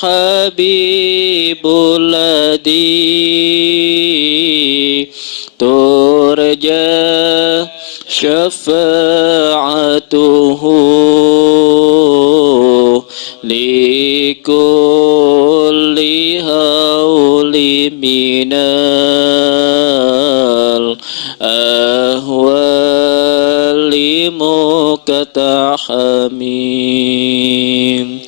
habibul ladzi turja syafa'atuhu likulli hauli minal ahwali muqtahamim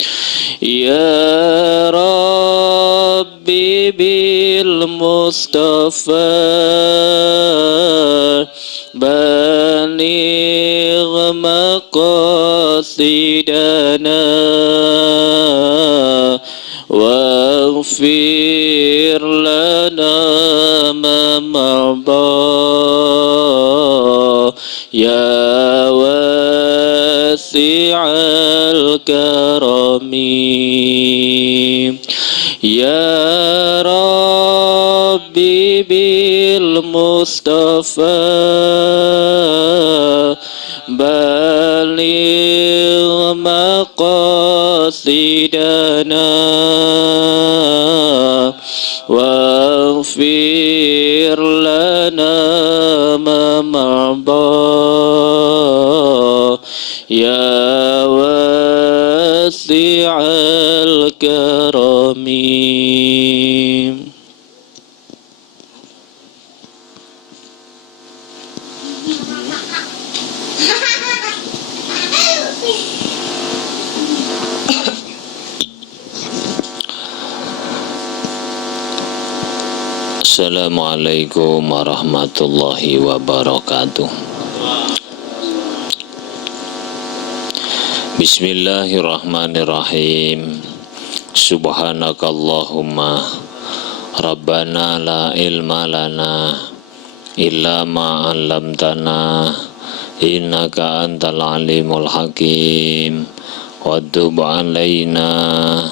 ya rabbi bil mustafa baligh maqasidana waghfir lana ma mada ya wasi'al karami ya rabbi bil mustafa baligh maqasidana waghfir lana ma mada ya wasi'al karami. Assalamualaikum warahmatullahi wabarakatuh. Bismillahirrahmanirrahim. Subhanakallahumma Rabbana la ilma lana illa ma 'allamtana innaka antal alimul hakim wa tub 'alaina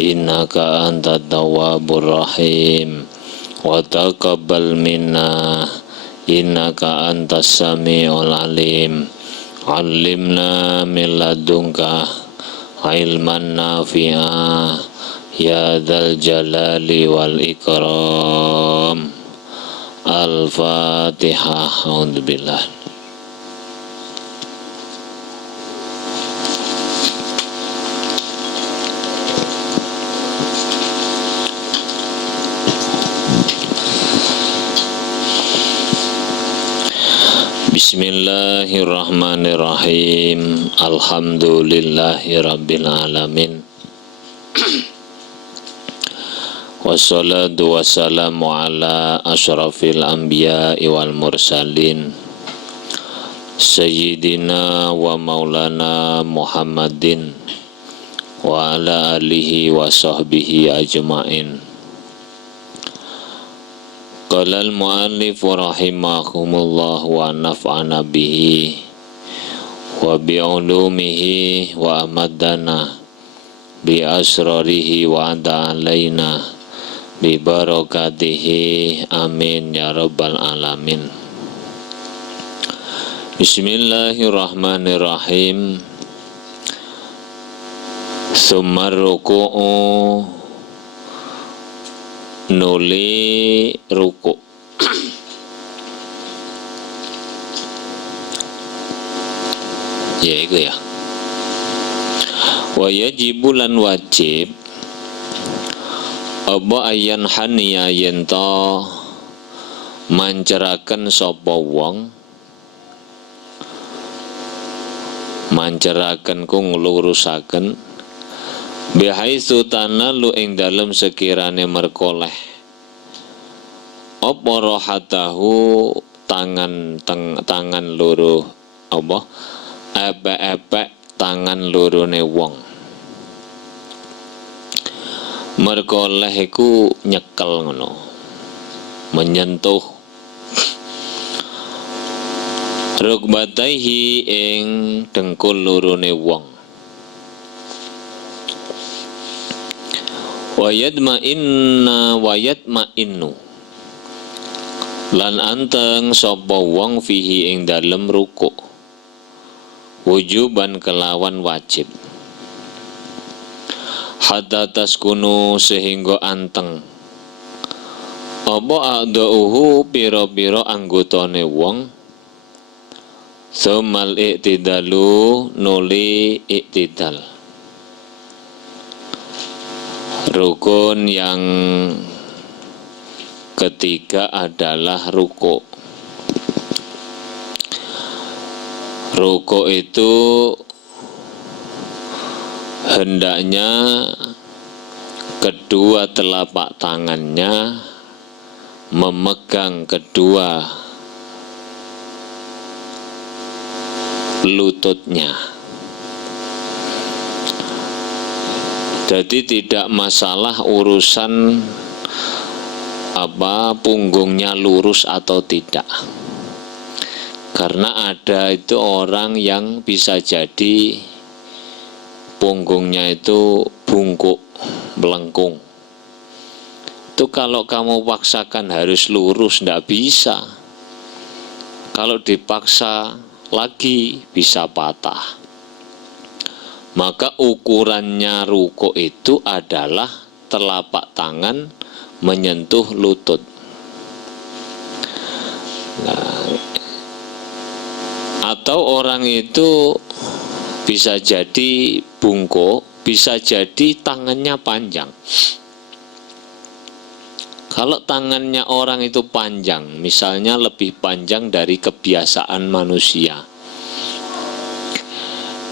innaka antat tawwabur rahim wa taqabbal minna innaka antas samiul alim. Allimna min ladunka ilman nafi'a ya dzal jalali wal ikram. Al-Fatihah. A'udzubillah. Bismillahirrahmanirrahim. Alhamdulillahi rabbil alamin. Wassalatu wassalamu ala asyrafil anbiya'i wal mursalin Sayyidina wa maulana Muhammadin wa ala alihi wa sahbihi ajma'in. Qala al-mu'allif rahimahumullah wa naf'ana bihi wa bi'ulumihi wa amadana bi asrarihi wa anda alaina bi barakatihi amin ya rabbal alamin. Bismillahirrahmanirrahim. Summa ruku'u, nuli ruku. Ya itu ya. Wa yajibulan wajib apa ayan haniya yento manceraken sapa wong, manceraken ku nglurusaken bihaitsu tanalu ing dalem sekirane merkoleh apa rohatahu tangan loro apa epek-epek tangan lorone wong. Merkoleh iku nyekel ngono, menyentuh rukbataihi ing dengkul lorone wong. Wayatma'innu lan anteng sapa wong fihi ing dalem ruku, wujuban kelawan wajib. hatta taskunu sehingga anteng apa a'dha'uhu pira-pira anggotane wong sumal i'tidalu nuli i'tidal. Rukun yang ketiga adalah ruku'. Ruku' itu hendaknya kedua telapak tangannya memegang kedua lututnya. Jadi tidak masalah urusan punggungnya lurus atau tidak. Karena ada itu orang yang bisa jadi punggungnya itu bungkuk, melengkung. Itu kalau kamu paksakan harus lurus, tidak bisa. Kalau dipaksa lagi bisa patah. Maka ukurannya ruku' itu adalah telapak tangan menyentuh lutut. Nah, atau orang itu bisa jadi bungkuk, bisa jadi tangannya panjang. Kalau tangannya orang itu panjang, misalnya lebih panjang dari kebiasaan manusia,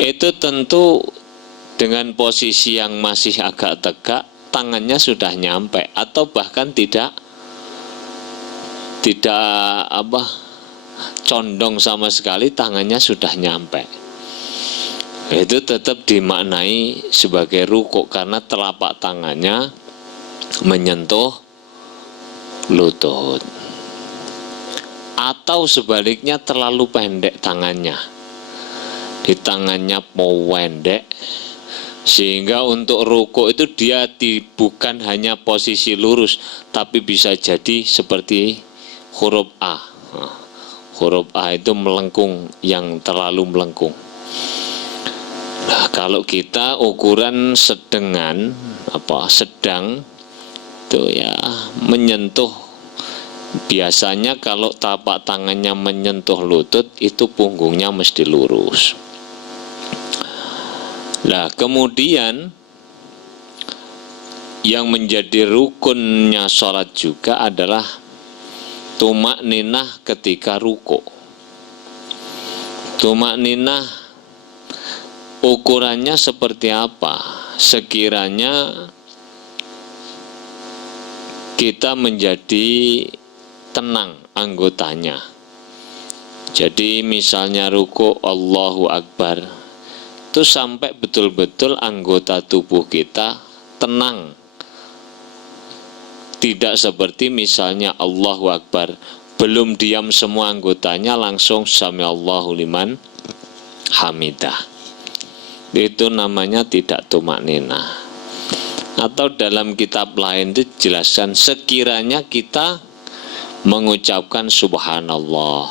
itu tentu dengan posisi yang masih agak tegak, tangannya sudah nyampe atau bahkan tidak condong sama sekali, tangannya sudah nyampe. Itu tetap dimaknai sebagai ruku' karena telapak tangannya menyentuh lutut. Atau sebaliknya terlalu pendek tangannya, di tangannya pendek sehingga untuk ruku' itu dia bukan hanya posisi lurus, tapi bisa jadi seperti huruf A. Huruf A itu melengkung, yang terlalu melengkung. Nah, kalau kita ukuran sedang itu ya menyentuh, biasanya kalau tapak tangannya menyentuh lutut itu punggungnya mesti lurus. Nah, kemudian yang menjadi rukunnya sholat juga adalah tumakninah ketika ruku'. Tumakninah ukurannya seperti apa? Sekiranya kita menjadi tenang anggotanya. Jadi misalnya ruku' Allahu Akbar, itu sampai betul-betul anggota tubuh kita tenang. Tidak seperti misalnya Allahu Akbar, belum diam semua anggotanya langsung samiallahu liman hamidah. Itu namanya tidak tumakninah. Atau dalam kitab lain itu jelaskan sekiranya kita mengucapkan subhanallah,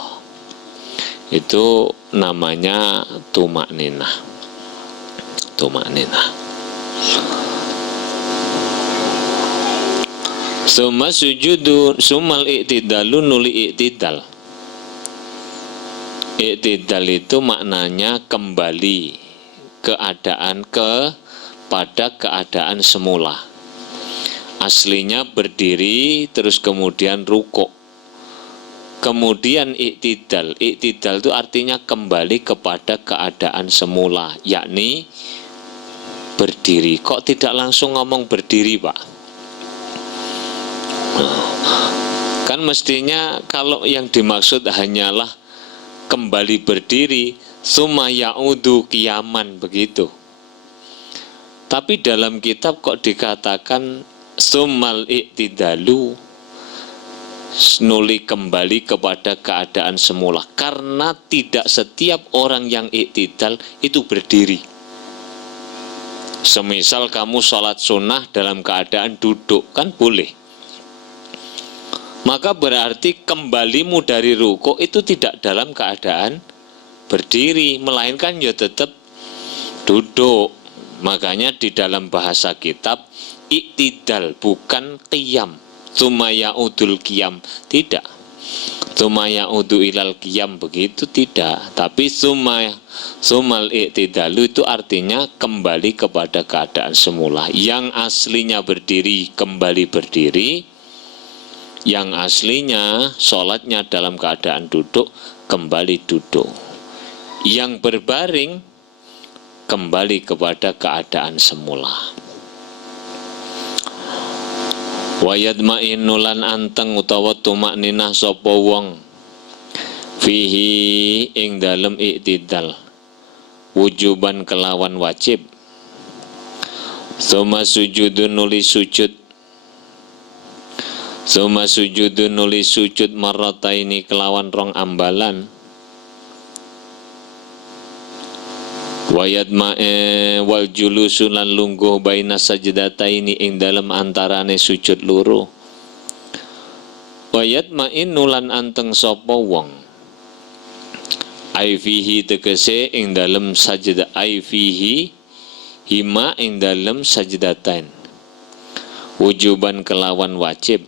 itu namanya tumakninah. Tumakninah. Summa sujudu sumal i'tidalu nuli i'tidal. I'tidal itu maknanya kembali pada keadaan semula. Aslinya berdiri terus kemudian rukuk, kemudian i'tidal. I'tidal itu artinya kembali kepada keadaan semula, yakni berdiri. Kok tidak langsung ngomong berdiri, Pak? Kan mestinya kalau yang dimaksud hanyalah kembali berdiri, summa ya'udu qiyaman, begitu. Tapi dalam kitab kok dikatakan summal i'tidalu, nuli kembali kepada keadaan semula. Karena tidak setiap orang yang i'tidal itu berdiri. Semisal kamu sholat sunnah dalam keadaan duduk, kan boleh. Maka berarti kembalimu dari rukuk itu tidak dalam keadaan berdiri, melainkan ya tetap duduk. Makanya di dalam bahasa kitab iktidal bukan qiyam, tsumma ya'udul qiyam, tidak. Tsumma ya'udu ilal qiyam begitu tidak, tapi sumal iktidalu itu artinya kembali kepada keadaan semula. Yang aslinya berdiri kembali berdiri, yang aslinya sholatnya dalam keadaan duduk kembali duduk, yang berbaring kembali kepada keadaan semula. Wayadma'innu lan anteng utawa tumakninah sapa wong fihi ing dalem iktidal wujuban kelawan wajib. Suma sujudun nuli sujud, suma sujudun nuli sujud marrataini kelawan rong ambalan. Wayat wal julusu lan lungguh baina sajdataini ing dalem antarane sujud loro. Wayat ma'innu lan anteng sapa wong ai fihi tegese ing dalem sajdah, ai fihi hima ing dalem sajdatain wujuban kelawan wajib.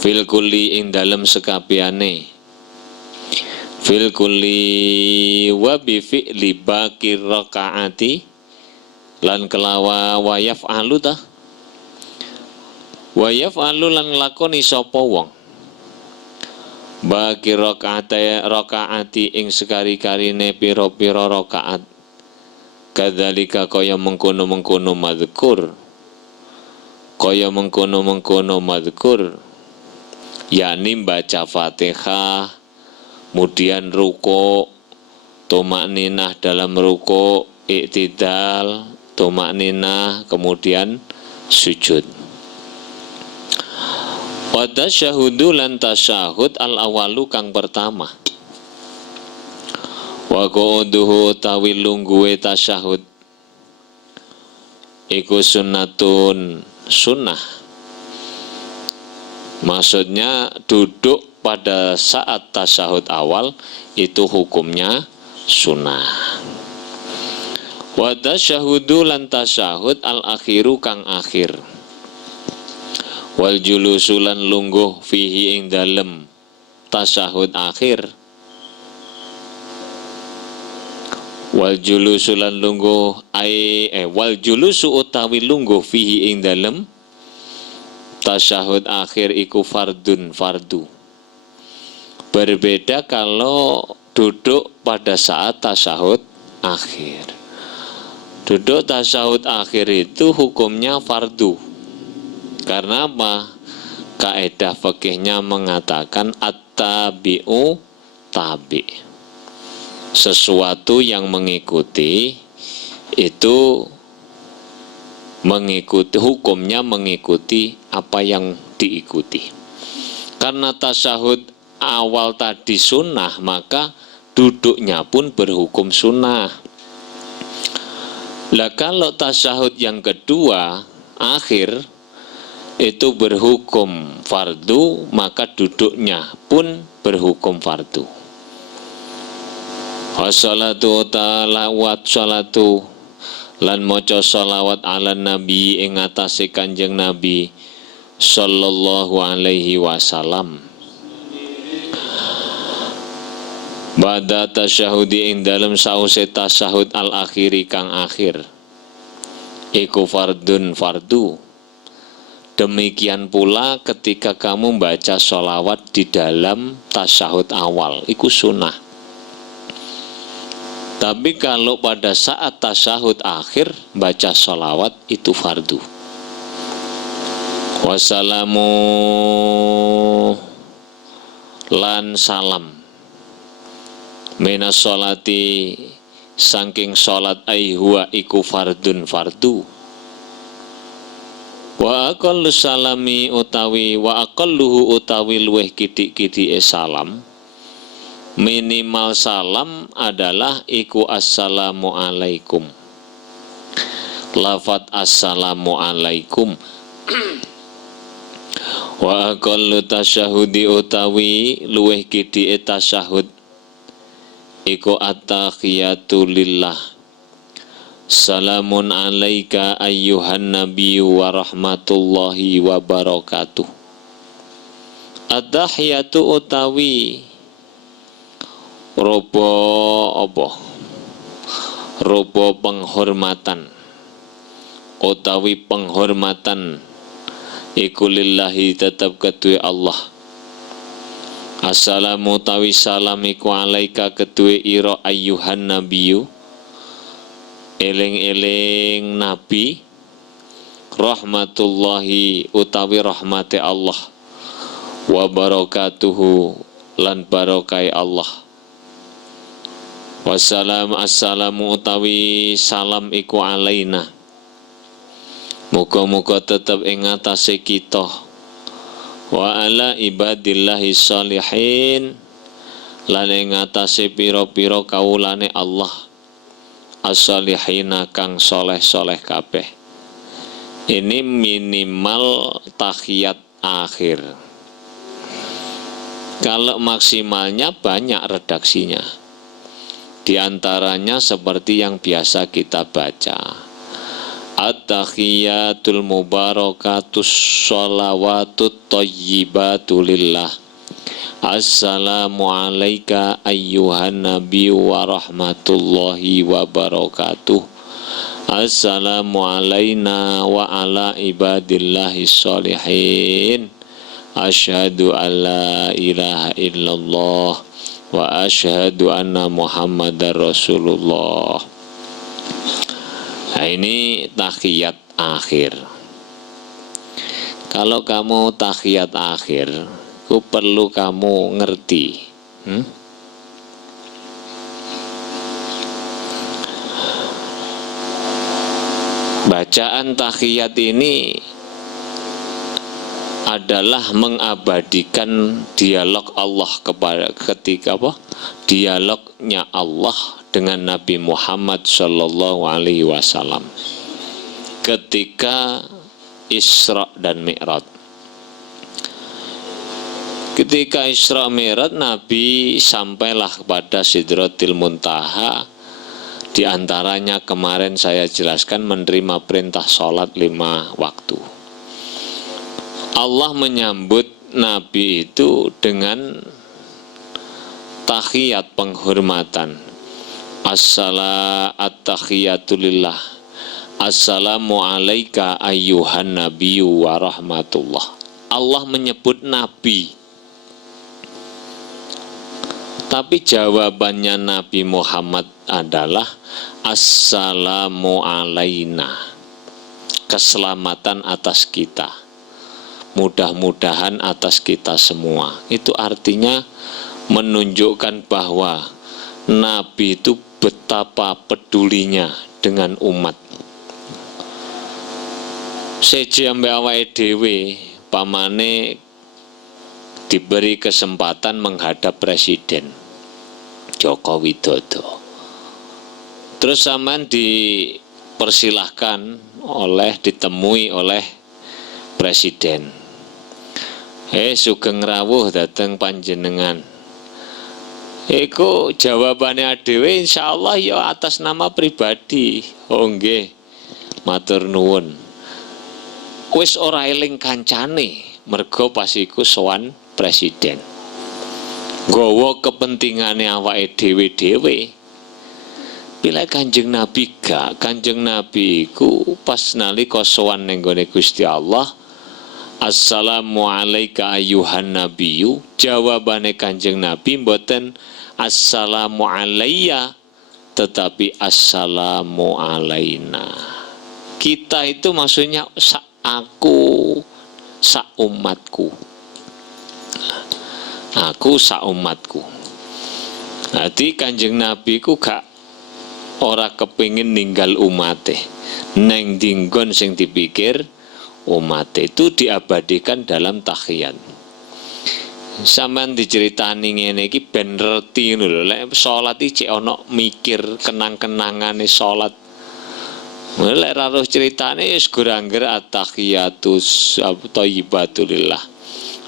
Fil kulli ing dalem sekabiane, fil kulli wa bi fi'li baqir rakaati lan kelawa wa yaf'alu ta wa yaf'alu lan nglakoni sapa wong baqir rakaati ing sekari-karine pira-pira rakaat kadzalika kaya mengkono-mengkono madzkur, kaya mengkono-mengkono madzkur, yakni baca Fatihah, kemudian ruko, tumakninah dalam ruko, iktidal, tumakninah, kemudian sujud. Wa tasyahudu lan tasyahud al awalu kang pertama. Wa qu'uduhu utawi lungguhe tasyahud iku sunnatun sunnah. Maksudnya duduk pada saat tasyahud awal itu hukumnya sunnah. Wa tasyahudu lan tasyahud al akhiru kang akhir. Wal julusu lan lungguh fihi ing dalem tasyahud akhir. Wal julusu lan lungguh wal julusu utawi lungguh fihi ing dalem tasyahud akhir iku fardun fardu. Berbeda kalau duduk pada saat tasyahud akhir. Duduk tasyahud akhir itu hukumnya fardu. Karena apa? Kaidah fikihnya mengatakan at-tabi'u tabi'. Sesuatu yang mengikuti itu mengikuti, hukumnya mengikuti apa yang diikuti. Karena tasyahud awal tadi sunnah, maka duduknya pun berhukum sunnah. Lah kalau tasyahud yang kedua akhir itu berhukum fardu, maka duduknya pun berhukum fardu. Wassalatu talawat salatu lan maca sholawat ala nabi ing atase Kanjeng Nabi sallallahu alaihi wasallam. Ba'da tasyahudi ing dalem sause tasyahud al akhiri kang akhir iku fardun fardu. Demikian pula ketika kamu baca sholawat di dalam tasyahud awal iku sunnah. Tapi kalau pada saat tasyahud akhir baca sholawat itu fardu. Wassalamu lan salam minas sholati saking sholat huwa iku fardun fardu. Wa aqallu salami utawi wa aqalluhu utawi luweh kidik-kidike salam, minimal salam adalah iku assalamu alaikum. Lafat assalamu alaikum. Wa aqallu tasyahudi utawi luweh kidike tasyahud iku at-tahiyatu lillah Salamun alaika ayyuhan nabiyyu wa rahmatullahi wa barakatuh. At-tahiyatu utawi robo apa? Robo penghormatan utawi penghormatan iku lillahi tetap kedue Allah. Assalamu utawi salam iku alaika kedue ira ayyuhan nabiyyu eling-eling nabi, rahmatullahi utawi rahmati Allah, wa barakatuhu lan barokai Allah. Wassalam assalamu utawi salam iku alaina, muga-muga tetep ing atase kita, wa ala ibadillahi sholihin lan ing atase pira-pira kawulane Allah as-sholihina kang soleh-soleh kabeh. Ini minimal tahiyat akhir. Kalau maksimalnya banyak redaksinya. Di antaranya seperti yang biasa kita baca. At-tahiyatul mubarakatus sholawatut thayyibatu lillah. Assalamu alaika ayyuhan nabiyyu wa rahmatullahi wa barakatuh. Assalamu alaina wa ala ibadillahi sholihin. Asyhadu an la ilaha illallah wa asyhadu anna muhammadar rasulullah. Nah, ini tahiyat akhir. Kalau kamu tahiyat akhir, perlu kamu ngerti. Bacaan tahiyat ini adalah mengabadikan dialog Allah ketika dialognya Allah dengan Nabi Muhammad Shallallahu Alaihi Wasallam ketika Isra dan Mi'raj. Ketika Isra Mi'raj, Nabi sampailah kepada Sidratil Muntaha. Di antaranya kemarin saya jelaskan menerima perintah sholat 5 waktu. Allah menyambut Nabi itu dengan tahiyat penghormatan. At-tahiyatulillah. Assalamu alaika ayyuhan nabiyyu wa rahmatullah. Allah menyebut Nabi. Tapi jawabannya Nabi Muhammad adalah Assalamu alaina. Keselamatan atas kita. Mudah-mudahan atas kita semua. Itu artinya menunjukkan bahwa Nabi itu betapa pedulinya dengan umat. Seje ambek awake dhewe pamane diberi kesempatan menghadap presiden Joko Widodo. Terus sampean dipersilahkan ditemui oleh presiden. Sugeng rawuh dateng panjenengan. Iku jawabannya dhewe insyaallah ya atas nama pribadi. Oh nggih. Matur nuwun. Wis ora eling kancane mergo pas iku sowan presiden. Gowo kepentingane awake dhewe-dhewe. Bila Kanjeng Nabi gak, Kanjeng Nabi ku pas nalika sowan ning gone Gusti Allah, Assalamu alaika ayyuhan nabiyyu, jawabane Kanjeng Nabi mboten Assalamu alayya, tetapi Assalamu alaina. Kita itu maksudnya aku, sak umatku. Aku sak umatku. Jadi Kanjeng Nabi ku gak ora kepingin ninggal umate. Neng dinggon sing dipikir umate itu diabadikan dalam tahiyat. Sampeyan diceritani ngene iki ben reti ngono lho. Lek salat iki ana mikir kenang-kenangane salat. Lek ora roh critane wis gorangger at-tahiyatus thayyibatulillah.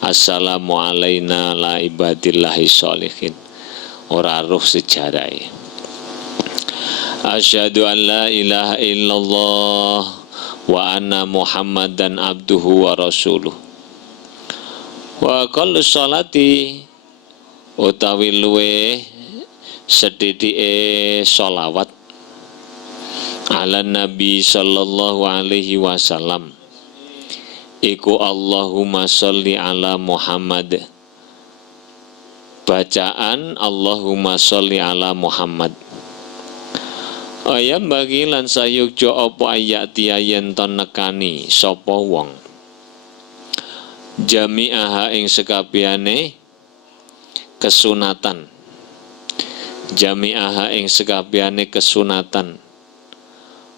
Assalamu alaina la ibadillahi sholihin. Ora roh sejarah. Asyhadu an la ilaha illallah wa anna Muhammadan abduhu wa rasuluh. Wa qallu sholati utawi luwe sedhithike sholawat ala Nabi sallallahu alaihi wasallam iku Allahumma sholli ala Muhammad. Bacaan Allahumma sholli ala Muhammad. Ayam bagi lan sayukjo opo ayak tiayen ton nekani sopo wong jami'aha ing sekabiane kesunatan, jami'aha ing sekabiane kesunatan,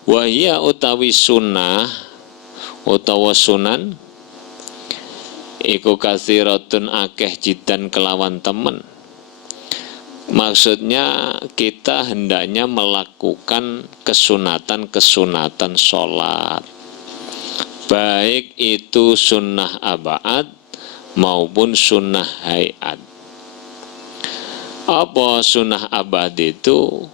wahia utawi sunnah utawa sunan iku kathiratun akeh jidan kelawan temen. Maksudnya kita hendaknya melakukan kesunatan-kesunatan sholat, baik itu sunnah abad maupun sunnah hayat. Apa sunnah abad itu?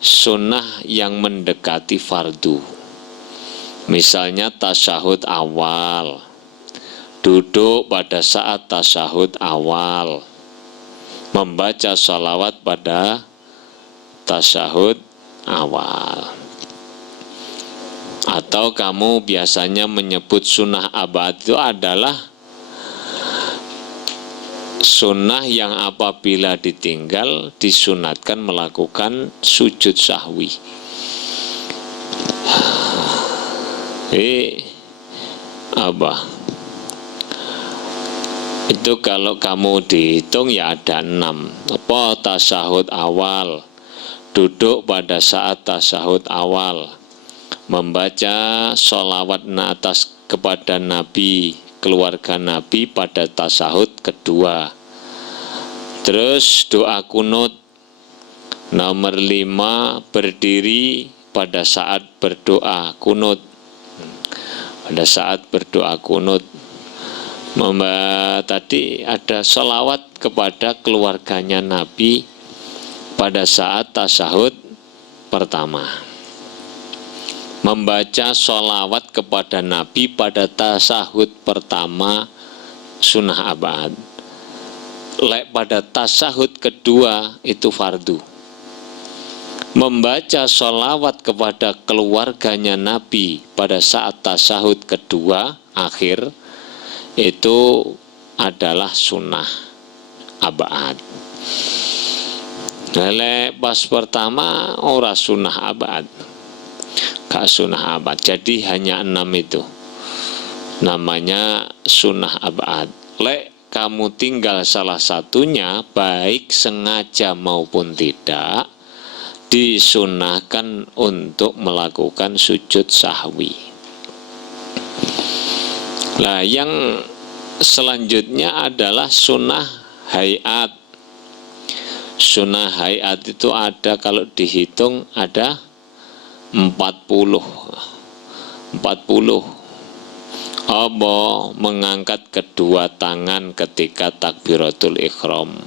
Sunnah yang mendekati fardu. Misalnya tasyahud awal, duduk pada saat tasyahud awal, membaca sholawat pada tasyahud awal. Atau kamu biasanya menyebut sunnah abad itu adalah sunnah yang apabila ditinggal disunatkan melakukan sujud sahwi. Apa? Itu kalau kamu dihitung ya ada 6. Apa? Tasyahud awal, duduk pada saat tasyahud awal, membaca sholawat atas kepada Nabi, keluarga Nabi pada tasyahud kedua. Terus doa kunut. Nomor 5, berdiri pada saat berdoa kunut. Pada saat berdoa kunut. Tadi ada sholawat kepada keluarganya Nabi pada saat tasyahud pertama. Membaca sholawat kepada Nabi pada tasyahud pertama sunnah abad. Lek pada tasyahud kedua itu fardu. Membaca sholawat kepada keluarganya Nabi pada saat tasyahud kedua akhir itu adalah sunnah abad. Lek pas pertama ora sunnah abad, gak sunnah abad. Jadi hanya 6 itu namanya sunnah abad. Lek kamu tinggal salah satunya, baik sengaja maupun tidak, disunnahkan untuk melakukan sujud sahwi. Nah, yang selanjutnya adalah sunnah hayat. Sunnah hayat itu ada, kalau dihitung ada 40. Apa? Mengangkat kedua tangan ketika takbiratul ihram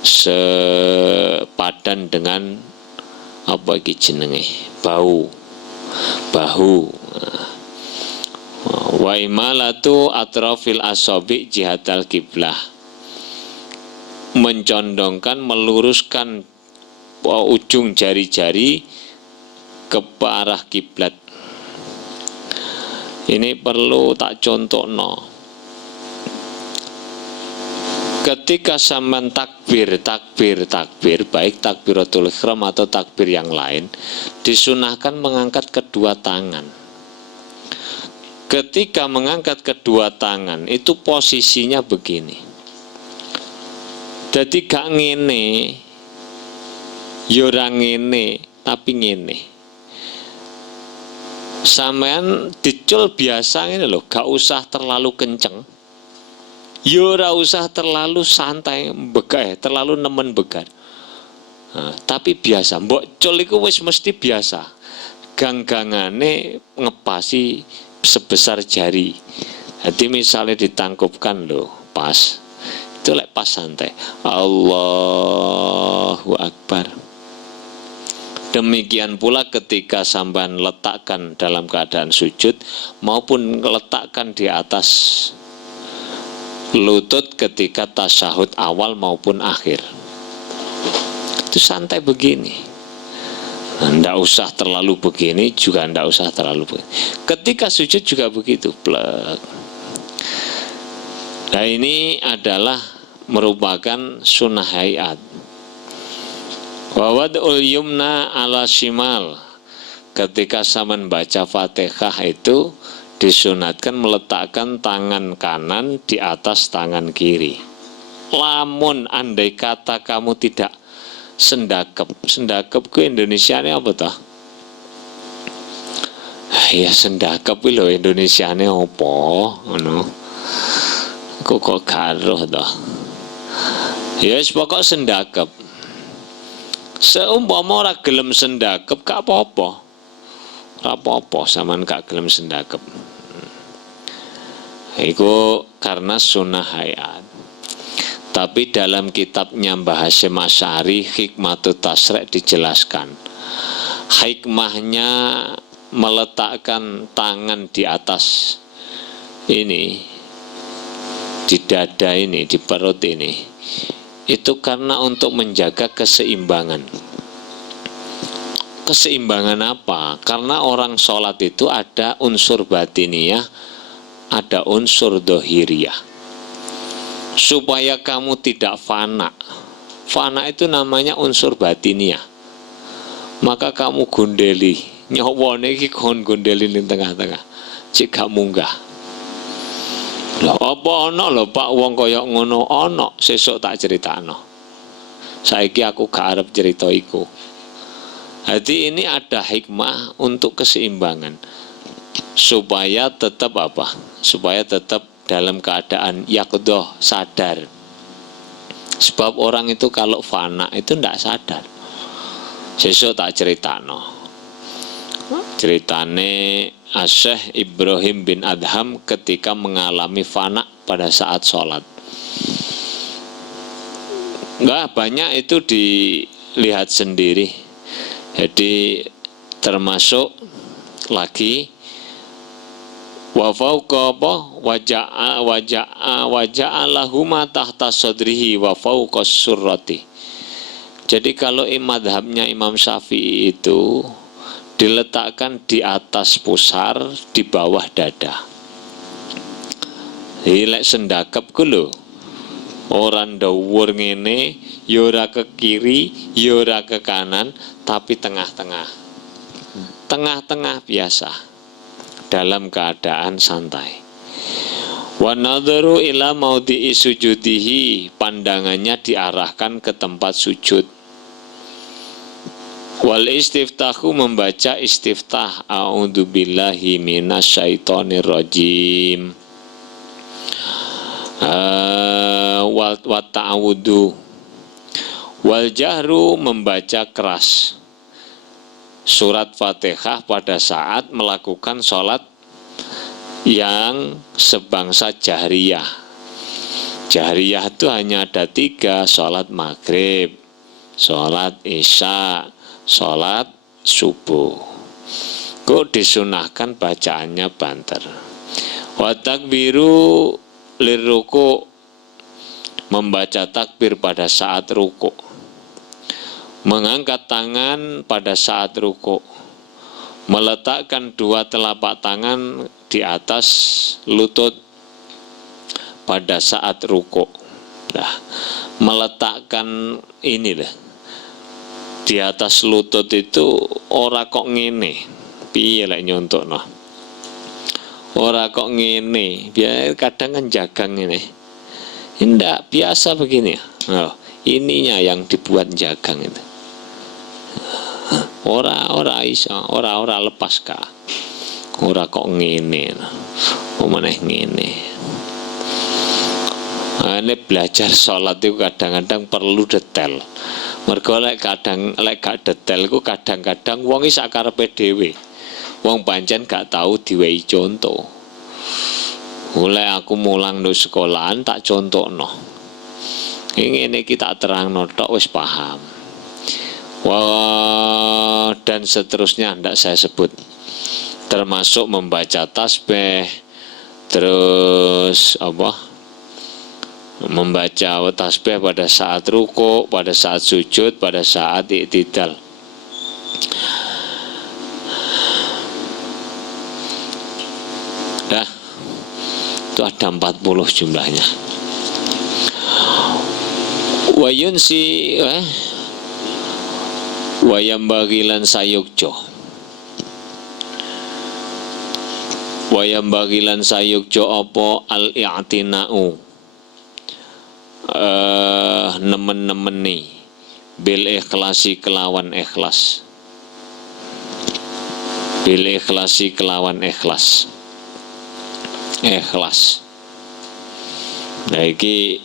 sepadan dengan apa iki jenenge? Bahu. Wa imalatu atrafil asabi jihatal kiblah, mencondongkan, meluruskan ujung jari-jari ke arah kiblat. Ini perlu tak contohno. Ketika sampean takbir, baik takbiratul ihram atau takbir yang lain, disunahkan mengangkat kedua tangan. Ketika mengangkat kedua tangan itu posisinya begini. Jadi gak ngene, yora ngene, tapi ngene. Sampean dicul biasa ngene loh, gak usah terlalu kenceng. Yora usah terlalu santai, terlalu nemen begar. Nah, tapi biasa, mbok cul iku wis mesti biasa. Ganggangane ngepasi sebesar jari. Jadi misalnya ditangkupkan loh, pas. Itu pas santai. Allahu Akbar. Demikian pula ketika sampean letakkan dalam keadaan sujud maupun letakkan di atas lutut ketika tasyahud awal maupun akhir. Itu santai begini. Nggak usah terlalu begini, juga nggak usah terlalu begini. Ketika sujud juga begitu, plek. Nah ini adalah merupakan sunnah hayat. Wawad'ul yumna ala shimal. Ketika sampean baca Fatihah itu disunatkan meletakkan tangan kanan di atas tangan kiri. Lamun andai kata kamu tidak sendakep ku Indonesia ini apa toh? Ya sendakep lho Indonesia ini apa? Ngono. Kok garuh toh? Ya pokok sendakep. Seumpama ora gelem sendakep gak apa-apa. Ora apa-apa sampean gak gelem sendakep. Iku karena sunnah hayat. Tapi dalam kitabnya Mbah Hasyim Asy'ari Hikmatut Tasyri' dijelaskan. Hikmahnya meletakkan tangan di atas ini, di dada ini, di perut ini, itu karena untuk menjaga keseimbangan. Keseimbangan apa? Karena orang sholat itu ada unsur batiniyah, ada unsur dohiriyah. Supaya kamu tidak fana. Fana itu namanya unsur batiniyah. Maka kamu gundeli, nyawane iki kon gundeli ning tengah-tengah. Cek gak munggah. Lho apa ana lho Pak wong kaya ngono? Ana, sesuk tak critakno. Saiki aku gak arep cerita iku. Jadi ini ada hikmah untuk keseimbangan. Supaya tetap apa? Supaya tetap dalam keadaan yaqdhah, sadar. Sebab orang itu kalau fana itu tidak sadar. Sesuk tak critakno. Ceritane Syekh Ibrahim bin Adham ketika mengalami fana pada saat sholat. Enggak banyak itu dilihat sendiri. Jadi termasuk lagi wa fauqa apa waja'alahuma tahta sadrihi wa fauqa surrati. Jadi kalau madhabnya Imam Syafi'i itu diletakkan di atas pusar, di bawah dada. Hilek sendakep ku lho. Ora ndhuwur ngene, ya ora ke kiri, ya ora ke kanan, tapi tengah-tengah. Tengah-tengah biasa. Dalam keadaan santai. Wa nadharu ila maudhi'i sujudihi, pandangannya diarahkan ke tempat sujud. Wal istiftahu, membaca istiftah, a'udzubillahi minasyaitonir rajim. Wa ta'awudhu. Wal jahru, membaca keras surat Fatihah pada saat melakukan sholat yang sebangsa jahriyah. Jahriyah itu hanya ada 3, sholat maghrib, sholat isya, sholat subuh. Kok disunahkan bacaannya banter. Wa takbiru lirruku, membaca takbir pada saat ruku. Mengangkat tangan pada saat ruku, meletakkan 2 telapak tangan di atas lutut pada saat ruku. Nah, meletakkan ini lah di atas lutut itu ora kok ngene, piye lek nyontokno. Ora kok ngene, biar kadang kan jagang ini. Ndak biasa begini. Oh, ininya yang dibuat jagang itu. Ora iso, ora lepas ka. Ora kok ngene. Omeneh ngene. Ini belajar sholat itu kadang-kadang perlu detail. Mergo lek gak detail ku kadang-kadang wong iki sakarepe dhewe. Wong pancen gak tahu diwehi contoh. Mulai aku mulang no sekolahan tak contohno. Ngene iki tak terangno tok wis paham. Wah, dan seterusnya tidak saya sebut, termasuk membaca tasbih, terus membaca tasbih pada saat ruku, pada saat sujud, pada saat i'tidal. Dah, itu ada 40 jumlahnya. Wayunsi wayambagilan sayukjo, wayambagilan sayukjo opo al-i'tina'u, nemen-nemeni bil ikhlasi kelawan ikhlas, bil ikhlasi kelawan ikhlas, ikhlas. Nah iki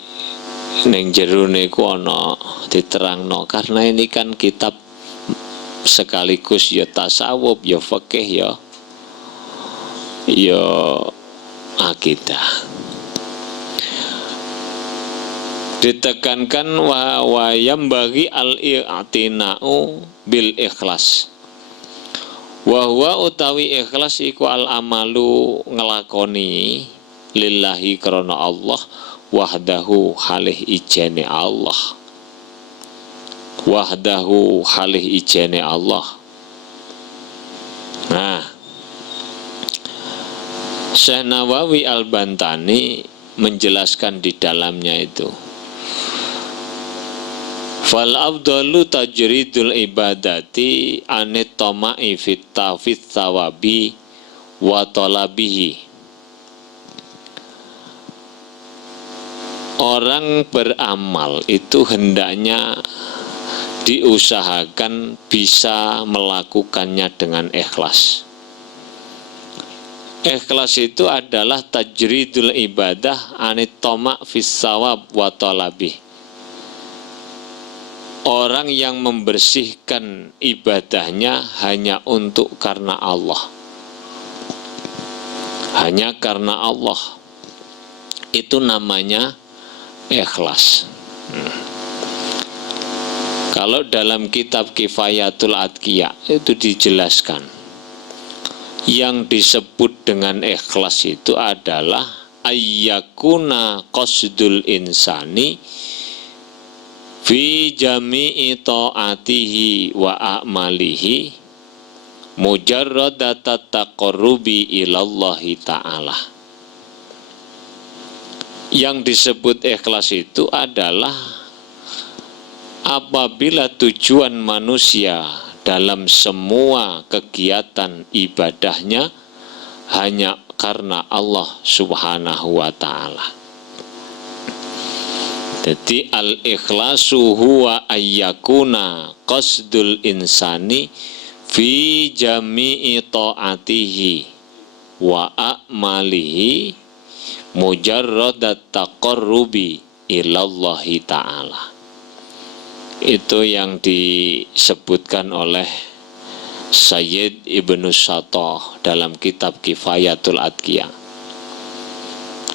ning jero niku ana diterangno, karena ini kan kitab sekaligus ya tasawuf, ya fikih, ya akidah. Ditekankan wayam bagi al-i'tina'u bil ikhlas. Wa huwa utawi ikhlas iku al amalu ngelakoni lillahi karena Allah, wahdahu halih ijene Allah, wahdahu halih ijene Allah. Nah, Syekh Nawawi Al-Bantani menjelaskan di dalamnya itu, fal afdalu tajridul ibadati anit tama'i fit thawabi wa talabihi. Orang beramal itu hendaknya diusahakan bisa melakukannya dengan ikhlas. Ikhlas itu adalah tajridul ibadah anit tama' fis sawab wa talabih. Orang yang membersihkan ibadahnya hanya untuk karena Allah, hanya karena Allah, itu namanya ikhlas. Kalau dalam kitab Kifayatul Adqiya itu dijelaskan, yang disebut dengan ikhlas itu adalah ayyakuna qasdul insani fi jami'i ta'atihi wa a'malihi mujarradat taqarrubi ilallahi ta'ala. Yang disebut ikhlas itu adalah apabila tujuan manusia dalam semua kegiatan ibadahnya hanya karena Allah Subhanahu wa ta'ala. Jadi al-ikhlasu huwa ayyakuna qasdul insani fi jami'i ta'atihi wa a'malihi mujarradat taqarrubi ilallahi ta'ala. Itu yang disebutkan oleh Sayyid Ibnu Sattah dalam kitab Kifayatul Adqiya.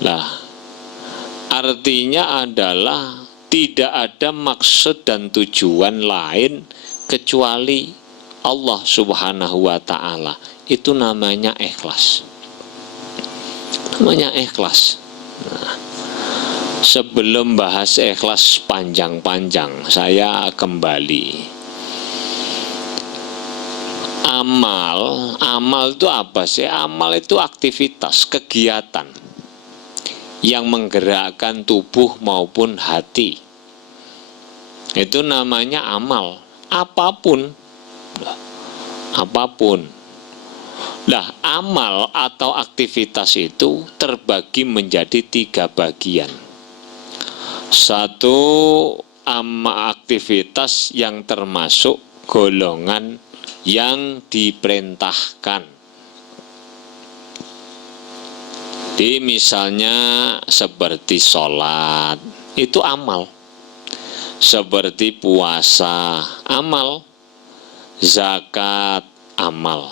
Lah, artinya adalah tidak ada maksud dan tujuan lain kecuali Allah Subhanahu wa ta'ala. Itu namanya ikhlas. Namanya ikhlas. Nah, sebelum bahas ikhlas panjang-panjang, saya kembali. Amal itu apa sih? Amal itu aktivitas, kegiatan yang menggerakkan tubuh maupun hati. Itu namanya amal. Apapun. Apapun. Nah, amal atau aktivitas itu terbagi menjadi 3 bagian. Satu, aktivitas yang termasuk golongan yang diperintahkan. Di misalnya seperti sholat, itu amal. Seperti puasa, amal. Zakat, amal.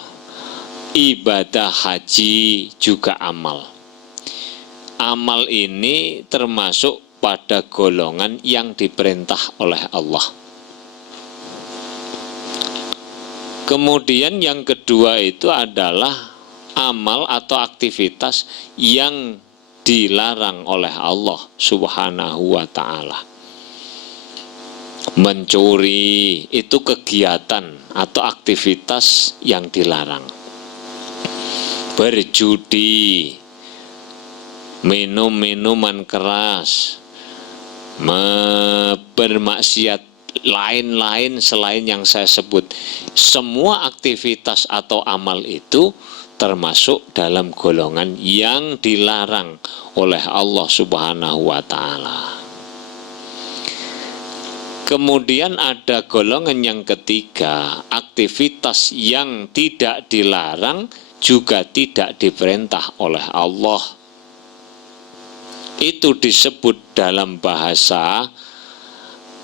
Ibadah haji juga amal. Amal ini termasuk pada golongan yang diperintah oleh Allah. Kemudian yang kedua itu adalah amal atau aktivitas yang dilarang oleh Allah Subhanahu wa ta'ala. Mencuri itu kegiatan atau aktivitas yang dilarang. Berjudi, minum minuman keras, bermaksiat lain-lain selain yang saya sebut, semua aktivitas atau amal itu termasuk dalam golongan yang dilarang oleh Allah Subhanahu wa ta'ala. Kemudian ada golongan yang ketiga, aktivitas yang tidak dilarang juga tidak diperintah oleh Allah. Itu disebut dalam bahasa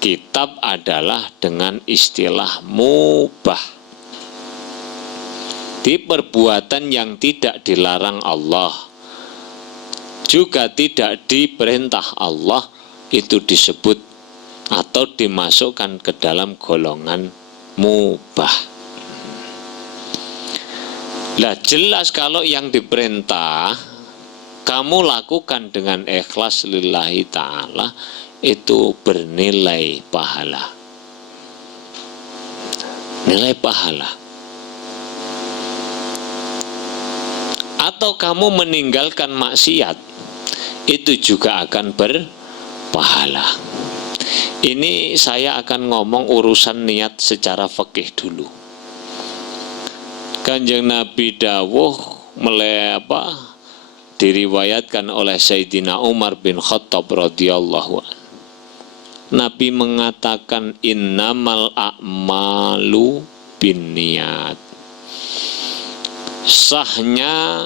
kitab adalah dengan istilah mubah. Di perbuatan yang tidak dilarang Allah, juga tidak diperintah Allah, itu disebut atau dimasukkan ke dalam golongan mubah. Lah jelas kalau yang diperintah kamu lakukan dengan ikhlas lillahi ta'ala, itu bernilai pahala. Nilai pahala. Atau kamu meninggalkan maksiat, itu juga akan berpahala. Ini saya akan ngomong urusan niat secara fikih dulu. Kanjeng Nabi dawuh diriwayatkan oleh Sayyidina Umar bin Khattab radhiyallahu anhu. Nabi mengatakan innamal a'malu binniyat. Sahnya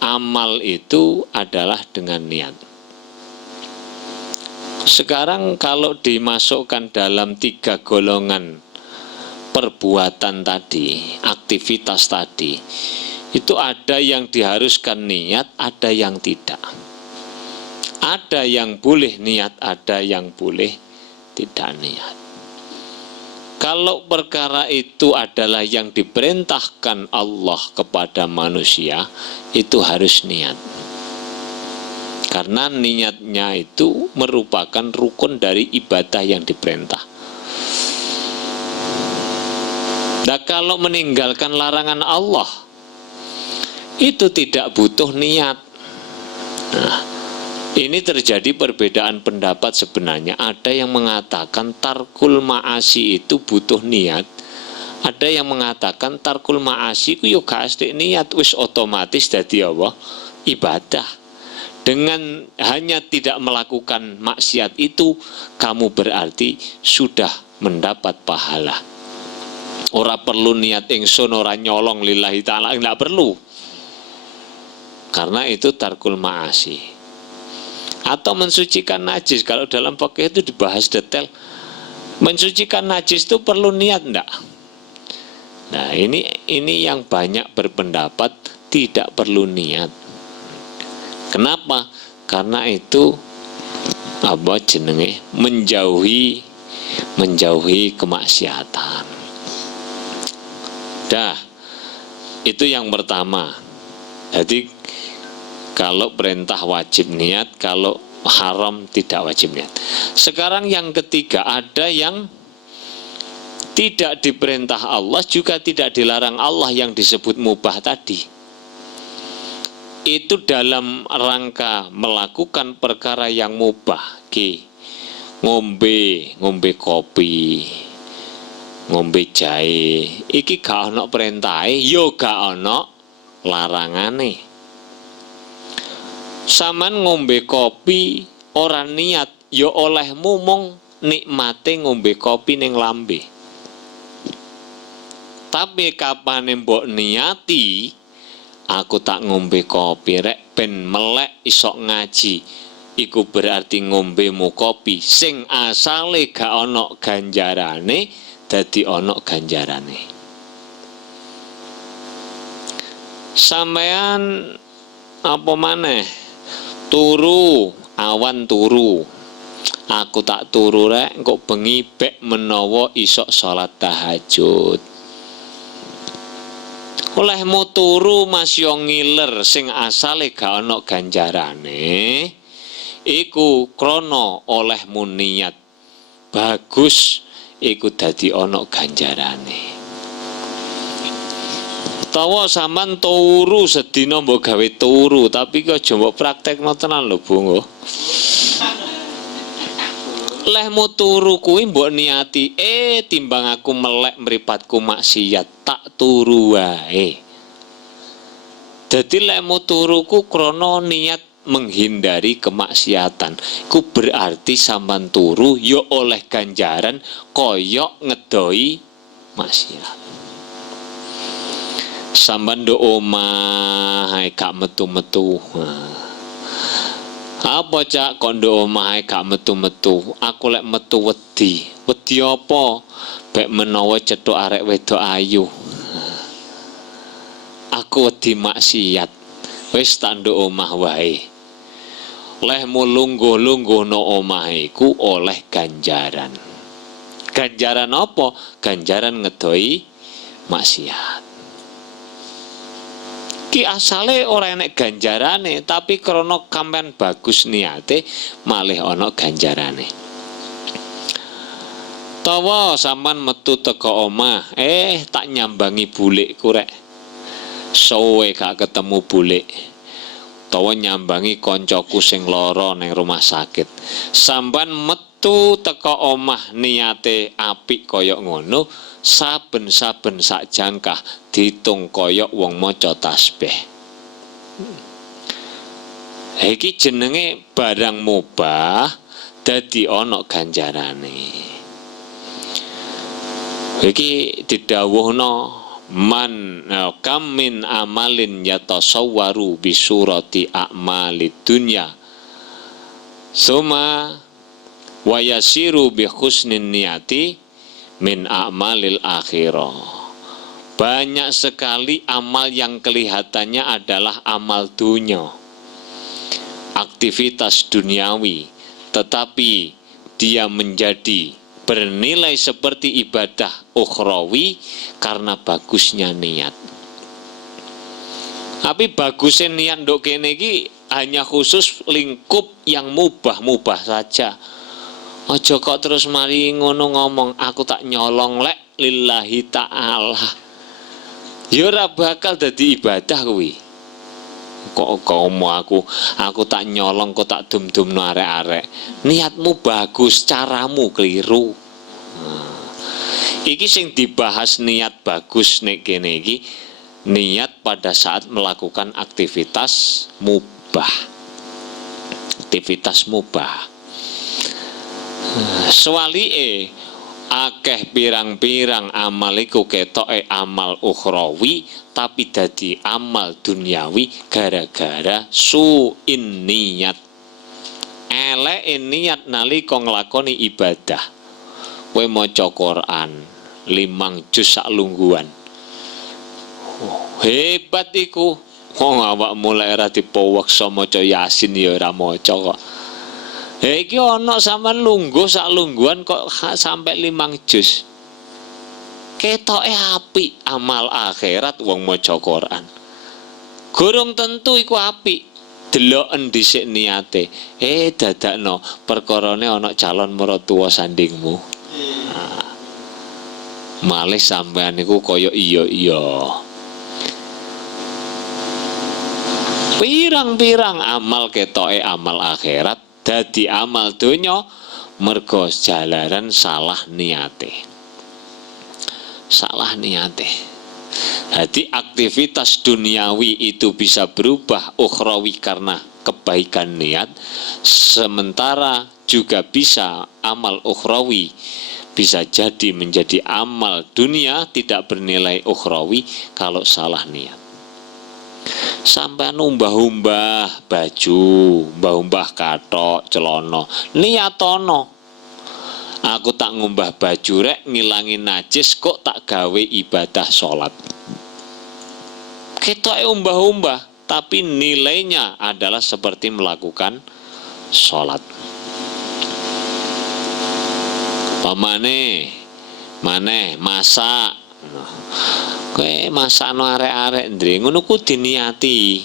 amal itu adalah dengan niat. Sekarang kalau dimasukkan dalam 3 golongan perbuatan tadi, aktivitas tadi, itu ada yang diharuskan niat, ada yang tidak. Ada yang boleh niat, ada yang boleh tidak niat. Kalau perkara itu adalah yang diperintahkan Allah kepada manusia, itu harus niat. Karena niatnya itu merupakan rukun dari ibadah yang diperintah. Nah, kalau meninggalkan larangan Allah, itu tidak butuh niat. Nah, ini terjadi perbedaan pendapat sebenarnya. Ada yang mengatakan tarkul ma'asi itu butuh niat. Ada yang mengatakan tarkul ma'asi itu yo gak asli niat, wis otomatis dadi apa? Ibadah. Dengan hanya tidak melakukan maksiat itu, kamu berarti sudah mendapat pahala. Ora perlu niat ingsun, ora nyolong lillahi ta'ala, enggak perlu. Karena itu tarkul ma'asi. Atau mensucikan najis, kalau dalam fikih itu dibahas detail. Mensucikan najis itu perlu niat enggak? Nah, ini yang banyak berpendapat tidak perlu niat. Kenapa? Karena itu menjauhi kemaksiatan. Dah, itu yang pertama. Jadi kalau perintah wajib niat, kalau haram tidak wajib niat. Sekarang yang ketiga, ada yang tidak diperintah Allah, juga tidak dilarang Allah yang disebut mubah tadi. Itu dalam rangka melakukan perkara yang mubah, ngombe kopi, ngombe jahe, iki gak ono perintahe, yo gak ono larangane. Saman ngombe kopi ora niat, yo oleh mumung nikmate ngombe kopi ning lambe. Tapi kapane mbok niati, aku tak ngombe kopi rek ben melek isok ngaji, iku berarti ngombemu kopi sing asale gak ono ganjarane dadi ono ganjarane. Sampean apa maneh turu, awan turu, aku tak turu rek, kok bengi bek menawa isok salat tahajud. Olehmu turu masya ngiler sing asale gak ana ganjarane, iku krana olehmu niat bagus, iku dadi ana ganjarane. Tawa sampean turu sedina mbok gawe turu, tapi kok aja mbok praktekno tenan lho, Bung. Lehmu turu kuwi mbok niati, timbang aku melek mripatku maksiat, tak turu wae. Dadi lehmu turuku krana niat menghindari kemaksiatan. Iku berarti sampean turu ya oleh ganjaran koyok ngedoi maksiat. Sampean nduk omah gak metu-metu. Apa cak kok nduk omah gak metu-metu? Aku lek metu wedi. Wedi apa? Bek menawa cethuk arek wedok ayu. Aku wedi maksiat. Wis tak nduk omah wae. Lehmu lungguh-lungguh no omah iku oleh ganjaran. Ganjaran apa? Ganjaran ngedoi maksiat. Ki asale ora enek ganjarane, tapi krana kampen bagus niate malih ana ganjarane. Tawa sampean metu teko omah, tak nyambangi bulikku rek. Sowe gak ketemu bulik. Tawa nyambangi koncoku sing lara ning rumah sakit. Sampean metu teko omah niate apik kaya ngono, saben-saben sak jangkah diitung kaya wong maca tasbih. Iki jenenge barang mubah dadi ana ganjarane. Iki didhawuhna man kam min amalin yatasawwaru bi surati a'malid dunya summa wa yasiru bi husnin niyati min a'malil akhirah. Banyak sekali amal yang kelihatannya adalah amal dunia, aktivitas duniawi, tetapi dia menjadi bernilai seperti ibadah ukhrawi karena bagusnya niat. Tapi bagusnya niat nduk kene iki hanya khusus lingkup yang mubah-mubah saja. Aja kok terus mari ngono ngomong aku tak nyolong lek lillahi ta'ala. Ya ora bakal dadi ibadah kuwi. Kok aku tak nyolong, kok tak dum-dumno arek-arek. Niatmu bagus, caramu keliru. Iki sing dibahas niat bagus nek kene iki niat pada saat melakukan aktivitas mubah. Aktivitas mubah. Swalike akeh pirang-pirang amal iku ketoke amal ukhrawi tapi dadi amal duniawi gara-gara su'in niat. Eleke niat nalika nglakoni ibadah. Kowe maca Quran 5 juz sak lungguhan. Hebat iku. Wong awakmu lek ora dipoweksa maca Yasin ya ora maca kok. Iki ana sampean lungguh sak lungguhan kok sampai 5 juz. Ketoke apik amal akhirat wong maca Quran. Gurung tentu iku apik. Deloken dhisik niate. Dadakno perkarane ana calon mertua sandingmu. Malih sampean niku kaya iya. Pirang-pirang amal ketoke amal akhirat dadi amal donya mergo jalaran salah niate. Jadi aktivitas duniawi itu bisa berubah ukhrawi karena kebaikan niat, sementara juga bisa amal ukhrawi bisa jadi menjadi amal dunia tidak bernilai ukhrawi kalau salah niat. Sampai umbah-umbah baju, umbah-umbah kathok, celana, niatono. Aku tak ngumbah baju rek ngilangin najis kok tak gawe ibadah sholat. Ketoke umbah-umbah, tapi nilainya adalah seperti melakukan sholat. Pamane, masak. Kowe masakno arek-arek ndre ngono ku diniati.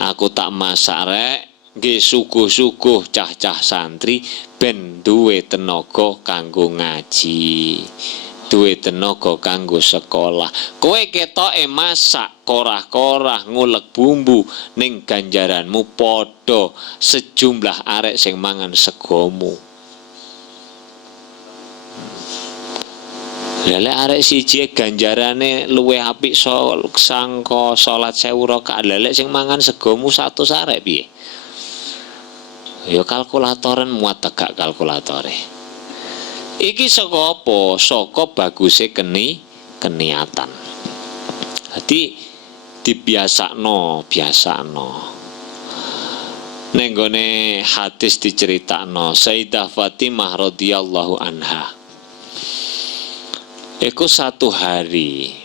Aku tak masak rek nggih suguh-suguh cah-cah santri ben duwe tenaga kanggo ngaji, duwe tenaga kanggo sekolah. Kowe ketoke masak korah-korah ngulek bumbu ning ganjaranmu padha sejumlah arek sing mangan segomu. Lha arek siji ganjarane luwih apik sangka salat 1000 rakaat. Lha sing mangan segomu 100 arek piye? Ya kalkulatoren muat tegak kalkulatore. Iki saka apa? Saka baguse keniatan. Dadi dibiasakno. Ning gone hadis diceritakno Sayyidah Fatimah radhiyallahu anha. Iku satu hari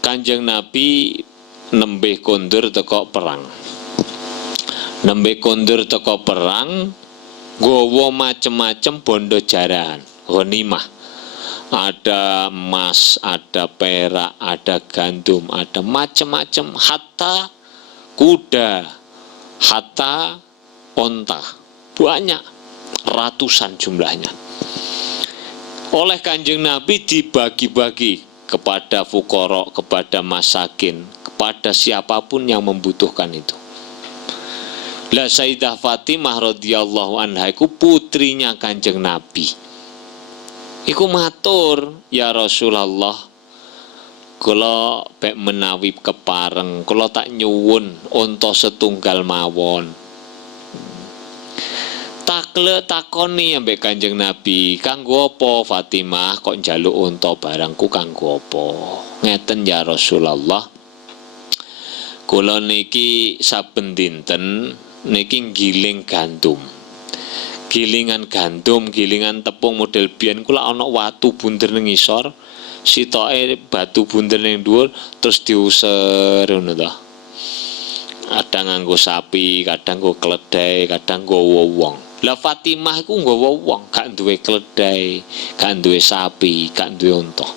Kanjeng Nabi nembe kondur teko perang. Nggawa macem-macem bondo jarahan, ghanimah. Ada emas, ada perak, ada gandum, ada macem-macem, hatta kuda, hatta onta. Banyak, ratusan jumlahnya. Oleh Kanjeng Nabi dibagi-bagi kepada fuqara, kepada masakin, kepada siapapun yang membutuhkan itu. Lah Sayyidah Fatimah radhiyallahu anha iku putrinya Kanjeng Nabi. Iku matur, "Ya Rasulullah, kula bek menawi kepareng, kula tak nyuwun unta setunggal mawon." Takoni ambek Kanjeng Nabi, "Kanggo apa Fatimah kok njaluk unta barangku kanggo apa?" "Ngeten ya Rasulullah, kula niki saben dinten niki giling gandum. Gilingan gandum, gilingan tepung model biyen kula ana watu bunder ning ngisor, sitoke batu bunder ning dhuwur terus diuser ngono to. Kadang nganggo sapi, kadang nggo keledai, kadang nggawa wong. Lah Fatimah iku nggawa wong, gak duwe keledai, gak duwe sapi, gak duwe unta.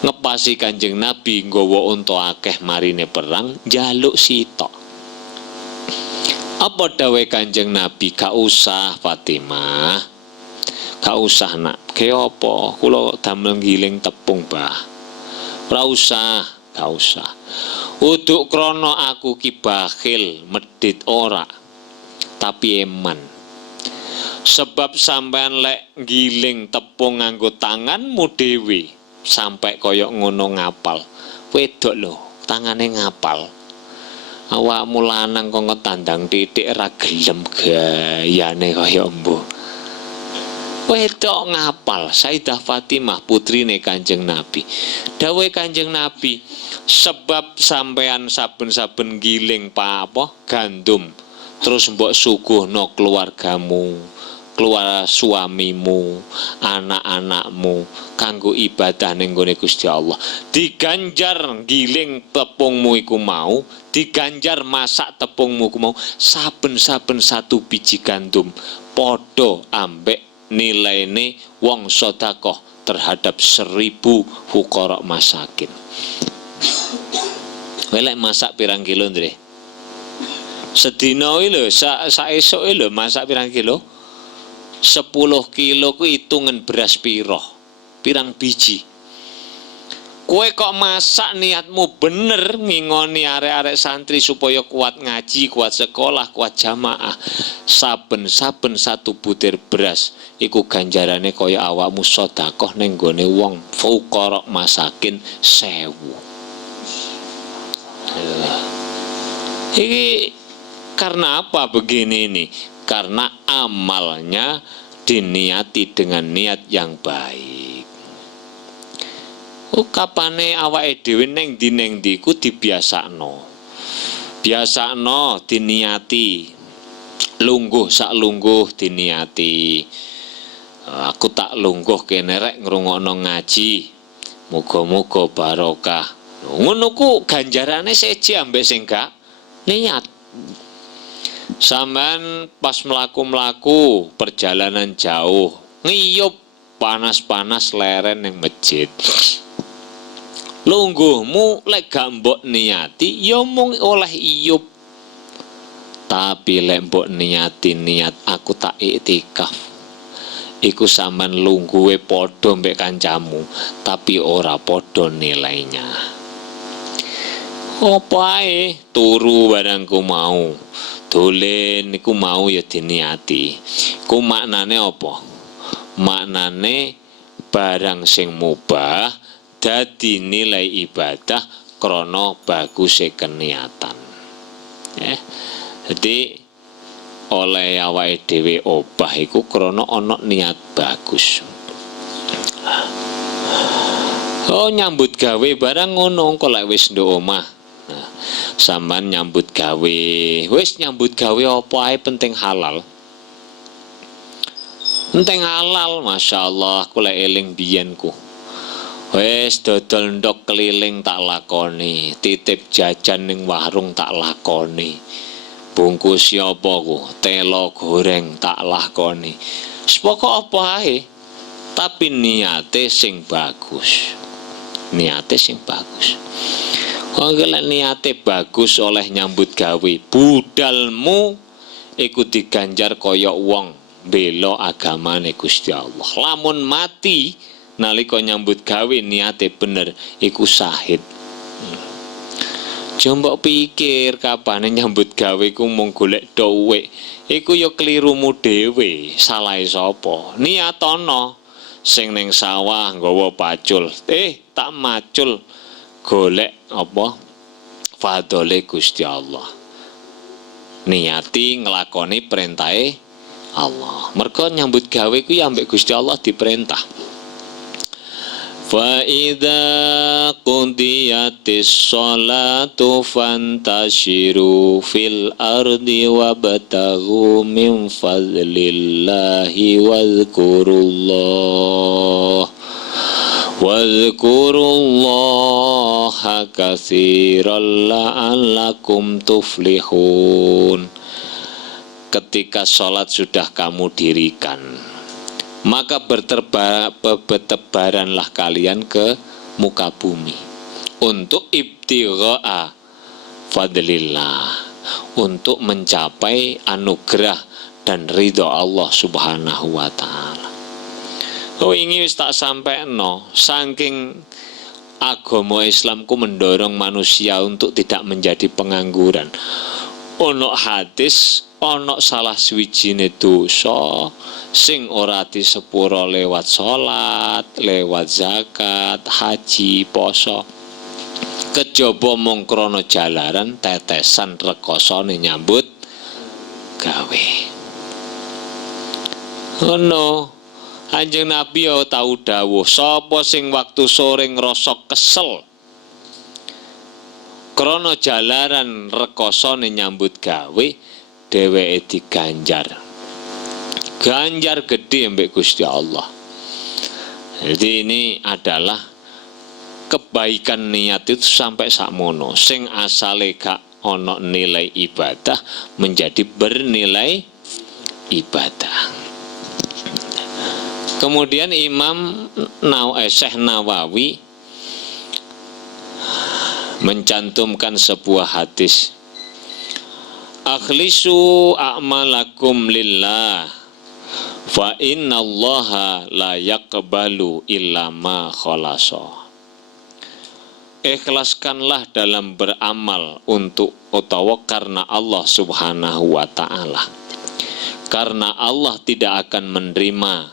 Ngepasi Kanjeng Nabi nggawa unta akeh marine perang, njaluk sitok. Apa dawuh Kanjeng Nabi? "Gak usah Fatimah, gak usah nak. Ke apa? Kula damel giling tepung, Bah. Ora usah, gak usah. Uduk krono aku ki bakhil, medit ora. Tapi eman. Sebab sampean lek giling tepung nganggo tanganmu dhewe sampai koyok ngono ngapal. Wedok lho, tangane ngapal. Awakmu lanang kok ngetandang titik ra gelem gayane kaya mbuh. Wedok ngapal. Sayyidah Fatimah putrine Kanjeng Nabi. Dawuh Kanjeng Nabi, sebab sampean saben-saben giling gandum terus mbok suguhno keluargamu, keluarga suamimu, anak-anakmu kanggo ibadah ning gone Gusti Allah. Diganjar giling tepungmu iku mau, diganjar masak tepungmu iku mau, saben-saben satu biji gandum padha ambek nilaine wong sedekah terhadap 1000 fuqara masakin. Welek masak pirang kilo, Ndre? Sedina iki lho, sak esuke lho masak pirang kilo? 10 kilo ku hitungan beras pirang biji. Kowe kok masak niatmu bener ngingoni arek-arek santri supaya kuat ngaji, kuat sekolah, kuat jamaah. Saben-saben satu butir beras iku ganjarane kaya awakmu sedekah ning gone wong fuqara masakin 1000. Iki karena apa begini ini? Karena amalnya diniati dengan niat yang baik. Kapane awake dhewe ning ndi ku dibiasakno. Biasakno diniati. Lungguh sak lungguh diniati. Aku tak lungguh kene rek ngrungokno ngaji. Muga-muga barokah. Ngono ku ganjarane seje ambek sing gak niat. Sampean pas mlaku-mlaku perjalanan jauh, ngiyup panas-panas leren ning masjid. Lungguhmu lek gak mbok niati ya mung oleh iyup. Tapi lek mbok niati niat aku tak iktikaf, iku sampean lungguhe padha mbek kancamu, tapi ora padha nilainya. Apa ae turu barangku mau, dolen niku mau ya diniati. Ku maknane apa? Maknane barang sing mubah dadi nilai ibadah krana baguse keniatan. Jadi oleh awake dhewe obah iku krana ana niat bagus. Oh, nyambut gawe barang ngono kok lek wis nduk omah. Nah, sampean nyambut gawe, wis nyambut gawe apa ae penting halal. Penting halal, masyaallah, aku lek eling biyen ku. Wis dodol ndok keliling tak lakoni, titip jajan ning warung tak lakoni. Bungkus apa ku, telo goreng tak lakoni. Sepokok apa ae, tapi niate sing bagus. Niate sing bagus. Wong lek niate bagus oleh nyambut gawe, budalmu iku diganjar kaya wong bela agamane Gusti Allah. Lamun mati nalika nyambut gawe niate bener iku syahid. Jombok pikir kapane nyambut gawe ku mung golek dhuwit. Iku ya klirumu dhewe, salahe sapa? Niatono sing ning sawah nggawa pacul. Tak macul golek apa? Fadhole Gusti Allah. Niati nglakoni perintahe Allah. Mergo nyambut gawe ku ya ambek Gusti Allah diperintah. Fa idza qudiyatis sholatu fantashiru fil ardi wabtaghu min fadlillahi wadhkurullaha katsiran la'allakum tuflihun. Ketika sholat sudah kamu dirikan, maka bertebaranlah kalian ke muka bumi untuk ibtigha'a fadlillah, untuk mencapai anugerah dan ridho Allah Subhanahu wa ta'ala. Ini wis tak sampekno, saking agama Islamku mendorong manusia untuk tidak menjadi pengangguran. Ono hadis, ono salah swijine dosa sing ora disepuro lewat salat, lewat zakat, haji, poso. Kejaba mung krana jalaran tetesan rekosane nyambut gawe. Ono Kanjeng Nabi yo tau dawuh, sapa sing waktu sore ngrasa kesel krana jalaran rekosane nyambut gawe, dheweke diganjar. Ganjar gede mbek Gusti Allah. Jadi ini adalah kebaikan niat itu sampai sakmono. Sing asale gak ana nilai ibadah menjadi bernilai ibadah. Kemudian Imam Syekh Nawawi mencantumkan sebuah hadis, akhlisu a'malakum lillah fa innallaha la yaqbalu illa ma khalasa. Ikhlaskanlah dalam beramal untuk utawa karena Allah Subhanahu wa ta'ala, karena Allah tidak akan menerima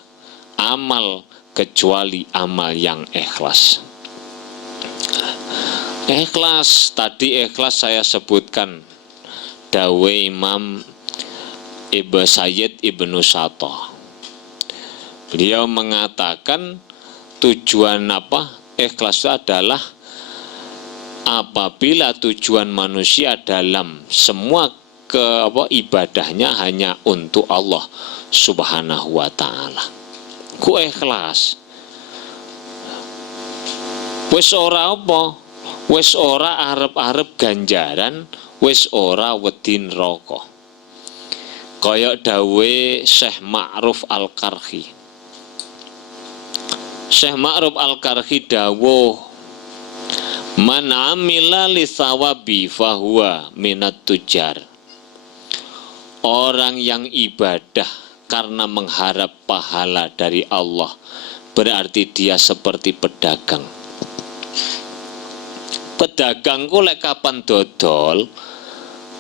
amal kecuali amal yang ikhlas. Ikhlas, tadi ikhlas saya sebutkan dawe Imam Ibnu Sayyid Ibnu Sattah. Beliau mengatakan tujuan ikhlas itu adalah apabila tujuan manusia dalam semua ibadahnya hanya untuk Allah Subhanahu wa ta'ala. Ku ikhlas. Wis ora apa? Wis ora arep-arep ganjaran, wis ora wedi neraka. Kaya dawe Syekh Ma'ruf Al-Karhi. Syekh Ma'ruf Al-Karhi dawuh, Man amila li thawabi fahuwa minat tujar. Orang yang ibadah karena mengharap pahala dari Allah, berarti dia seperti pedagang. Pedagang ku lek kapan dodol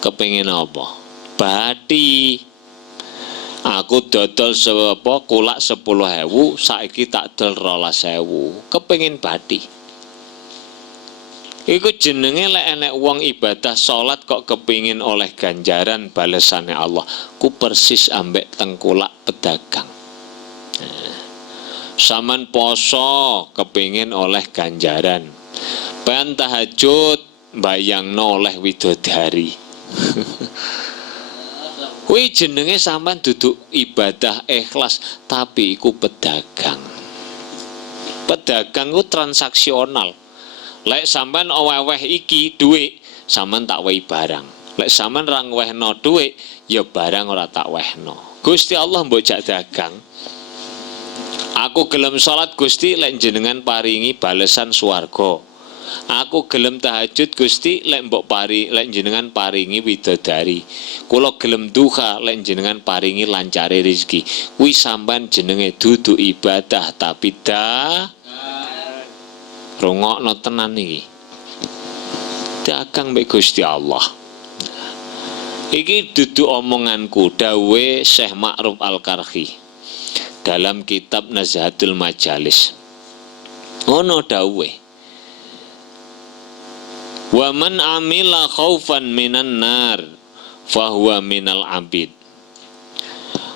kepengin apa? Bathi. Aku dodol kulak 10.000, saiki tak dol 12.000, kepengin bathi. Iku jenenge lek enek wong ibadah salat kok kepingin oleh ganjaran balesane Allah, ku persis ambek tengkulak pedagang. Saman poso kepingin oleh ganjaran, pen tahajud bayangno oleh widodari. Kuwi jenenge sampean duduk ibadah ikhlas, tapi iku pedagang. Pedagang ku transaksional. Lek sampean oweh iki dhuwit, sampean tak wehi barang. Lek sampean ra ngwehno dhuwit, ya barang ora tak wehno. Gusti Allah mbok jak dagang. Aku gelem salat Gusti lek jenengan paringi balesan swarga. Aku gelem tahajud Gusti lek jenengan paringi widodari. Kula gelem duha lek jenengan paringi lancare rezeki. Kuwi sampean jenenge dudu ibadah tapi rungokno tenan iki. Dagang mbek Gusti Allah. Iki dudu omonganku, dawuhe Syekh Ma'ruf Al-Karhi dalam kitab Nazhatul Majalis. Ono dawuhe, wa man amila khaufan minan nar fahuwa minal abid.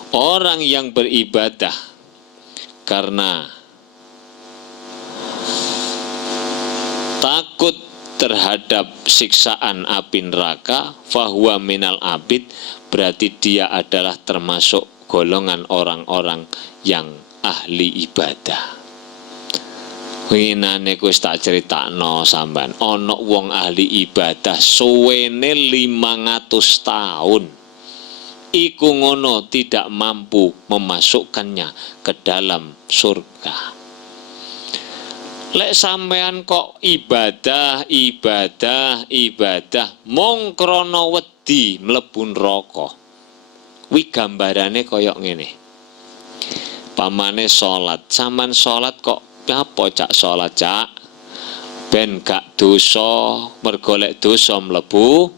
Orang yang beribadah karena takut terhadap siksaan api neraka, fahuwa minal abid, berarti dia adalah termasuk golongan orang-orang yang ahli ibadah. Winane wis tak critakno sampean, ana wong ahli ibadah suwene 500 tahun. Iku ngono tidak mampu memasukkannya ke dalam surga. Lek sampean kok ibadah mung krana wedi mlebu neraka. Wi gambarane kaya ngene. Pamane salat, sampean salat kok apa cak salat cak? Ben gak dosa, mergo lek dosa mlebu.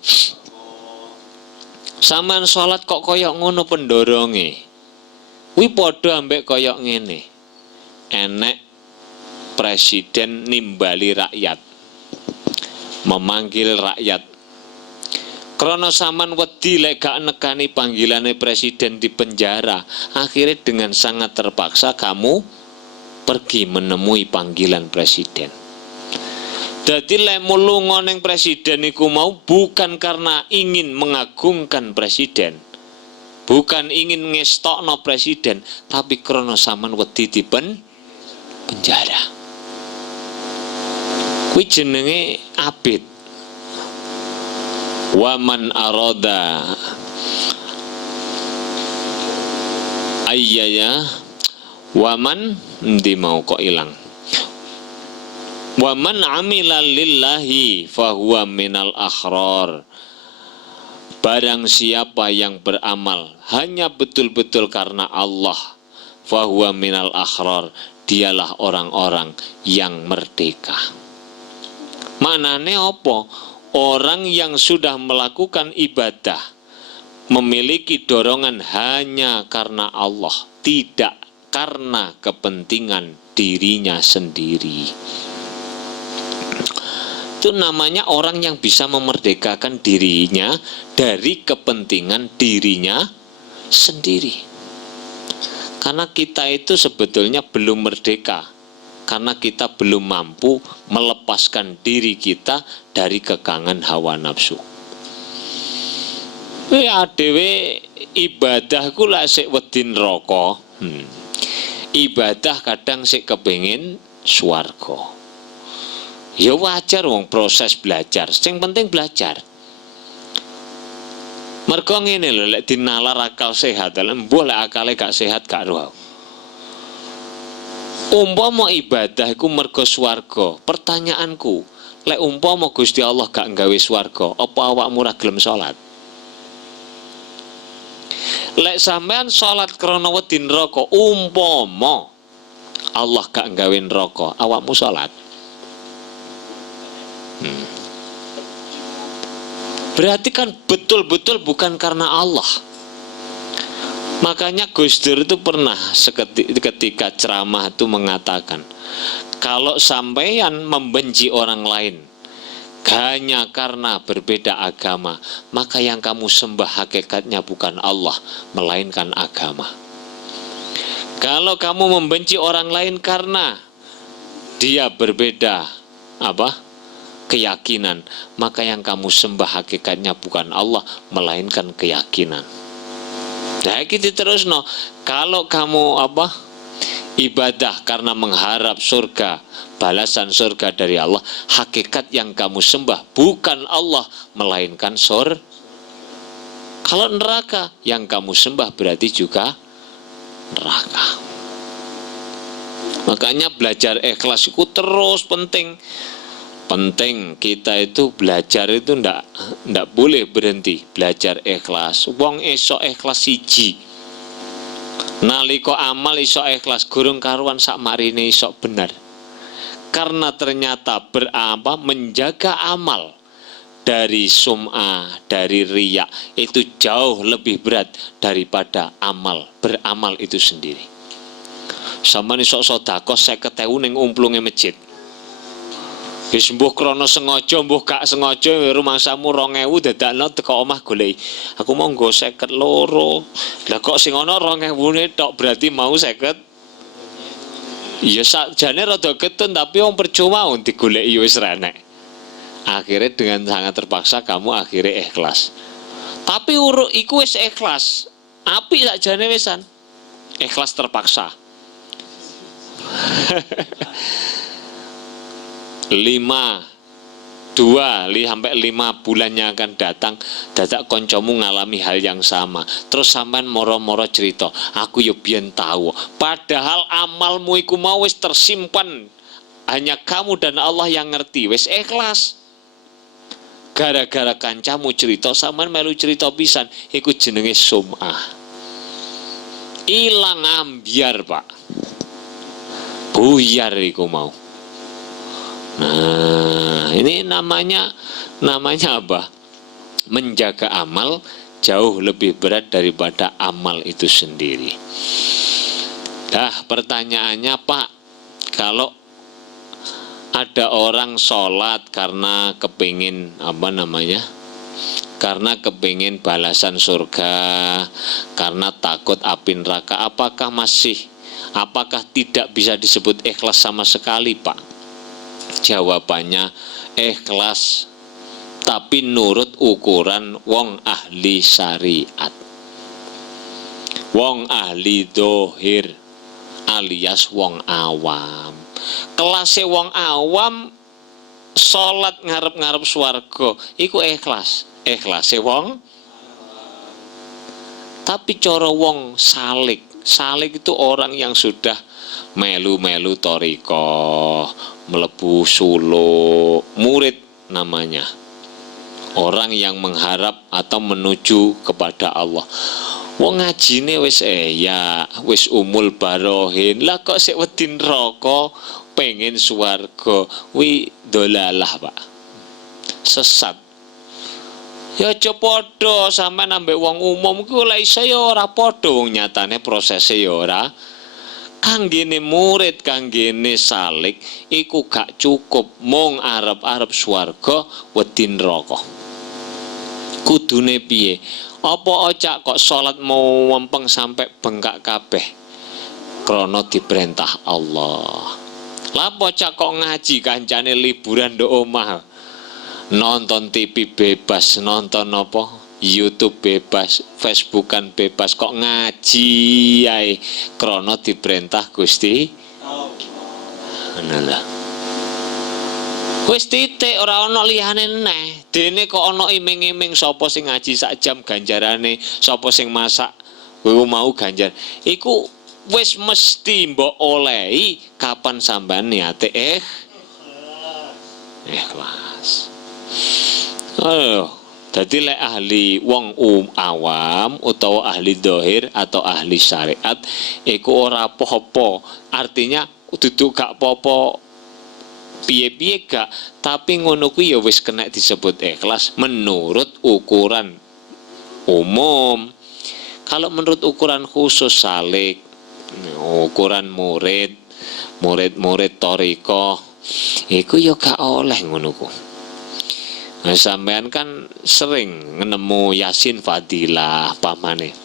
Sampean salat kok kaya ngono pendoronge. Wi padha ambek kaya ngene. Enek presiden nimbali rakyat, memanggil rakyat. Krana sampean wedi lek gak nekani panggilane presiden di penjara, akhirnya dengan sangat terpaksa kamu pergi menemui panggilan presiden. Dadi lek mulunga ning presiden iku mau bukan karena ingin mengagungkan presiden, bukan ingin ngestokno presiden, tapi krana sampean wedi di penjara. Kuwi jenenge abid. Waman aroda ayyaya waman ndi mau kok ilang. Waman amila lillahi fahuwa minal akhrar. Barang siapa yang beramal hanya betul-betul karena Allah, fahuwa minal akhrar, dialah orang-orang yang merdeka. Manane apa? Orang yang sudah melakukan ibadah memiliki dorongan hanya karena Allah, tidak karena kepentingan dirinya sendiri. Itu namanya orang yang bisa memerdekakan dirinya dari kepentingan dirinya sendiri. Karena kita itu sebetulnya belum merdeka, karena kita belum mampu melepaskan diri kita dari kekangan hawa nafsu. Adewe ibadah ku lak sik wedi neraka. Ibadah kadang sik kepengin swarga. Ya wajar wong proses belajar, sing penting belajar. Mergo ngene lho, lek dinalar akal sehat, mbuh lek akale gak sehat gak roh. Umpama ibadah iku mergo swarga, pertanyaanku, Lek umpama Gusti Allah gak nggawe swarga, apa awakmu ora gelem salat? Lek sampean salat krana wedi neraka, umpama Allah gak nggawe neraka, awakmu salat. Berarti kan betul-betul bukan karena Allah. Makanya Gus Dur itu pernah ketika ceramah itu mengatakan, kalau sampeyan membenci orang lain hanya karena berbeda agama, maka yang kamu sembah hakikatnya bukan Allah, melainkan agama. Kalau kamu membenci orang lain karena dia berbeda keyakinan, maka yang kamu sembah hakikatnya bukan Allah, melainkan keyakinan. Nah, gitu terus no. Kalau kamu ibadah karena mengharap surga, balasan surga dari Allah, hakikat yang kamu sembah bukan Allah, melainkan surga. Kalau neraka, yang kamu sembah berarti juga neraka. Makanya belajar ikhlas itu terus penting. Penting kita itu belajar itu ndak boleh berhenti belajar ikhlas. Wong iso ikhlas siji, nalika amal iso ikhlas, gurung karuan sak marine iso bener. Karena ternyata menjaga amal dari sum'ah, dari riya itu jauh lebih berat daripada beramal itu sendiri. Sampeyan iso sedekah 50.000 ning umplunge masjid. Wis mbuh krana sengaja mbuh gak sengaja rumangsamu 2.000 dadakno teko omah goleki. Aku mau nggo 52. Lah kok sing ana 2.000-ne tok berarti mau 50. Ya sakjane rada ketun tapi wong percuma digoleki wis renek. Akhirnya dengan sangat terpaksa kamu akhirnya ikhlas. Tapi uruk iku wis ikhlas. Apik sakjane wisan. Ikhlas terpaksa. 2 sampai 5 bulan yang akan datang, dadak koncomu ngalami hal yang sama. Terus sampean moro-moro cerita, aku yo biyen tahu. Padahal amalmu iku mau wis tersimpan, hanya kamu dan Allah yang ngerti. Wis ikhlas. Gara-gara kancamu cerita, sampean melu cerita pisan, iku jenenge sum'ah. Ilang ambyar, Pak. Buyar iku mau. Nah, ini namanya apa? Menjaga amal jauh lebih berat daripada amal itu sendiri. Dah, pertanyaannya Pak, kalau ada orang sholat karena kepingin karena kepingin balasan surga, karena takut api neraka, apakah tidak bisa disebut ikhlas sama sekali, Pak? Jawabannya ikhlas, tapi nurut ukuran wong ahli syariat, wong ahli dohir alias wong awam. Kelasé wong awam salat ngarep-ngarep swarga iku ikhlas, ikhlase wong. Tapi cara wong salik itu orang yang sudah melu-melu thariqah, mlebu suluk, murid namanya. Orang yang mengharap atau menuju kepada Allah. Wong ngajine wis wis umul barohin, lah kok sik wedi neraka, pengen swarga, wi dolalah, Pak. Sesat. Ya aja padha sampean ambek wong umum ku lek iso ya ora padha wong nyatane prosese ya ora. Kanggene murid, kanggene salik iku gak cukup mung arep-arep swarga wedi neraka. Kudune piye? Apa ocak kok salat mau wempeng sampai bengkak kabeh krana diperintah Allah. Lah ocak kok ngaji kancane liburan nduk omah. Nonton TV bebas, nonton YouTube bebas, Facebookan bebas, kok ngaji ae krana diperintah Gusti Allah. Wis titik, ora ana liyane neh. Dene kok ana iming-iming sapa sing ngaji sak jam ganjarane, sapa sing masak kuwi mau ganjar. Iku wis mesti mbok olehi kapan sampean niate ikhlas. Dadi lek ahli wong awam utawa ahli dohir atau ahli syariat iku ora apa-apa. Artinya duduk gak apa-apa piye-piye gak, tapi ngono kuwi ya wis kena disebut ikhlas menurut ukuran umum. Kalau menurut ukuran khusus salik, ukuran murid thariqah, iku ya gak oleh ngono ku. Nah, sampean kan sering nemu Yasin Fadilah pamane.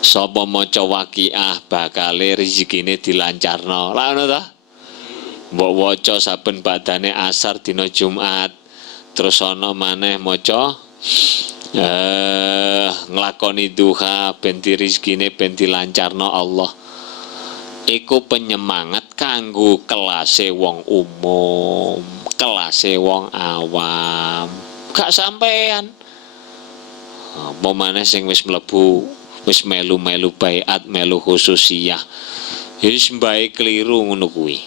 Sapa maca waqiah bakale rezekine dilancarno. Lah ngono ta? Mbok waca saben badane asar dina Jumat. Terus ana maneh maca nglakoni duha ben rezekine ben dilancarno Allah. Iku penyemangat kanggo kelase wong umum, kelase wong awam. Gak sampean. Apa maneh sing wis mlebu, wis melu-melu baiat, melu khususiyah. Wis mbae kliru ngono kuwi.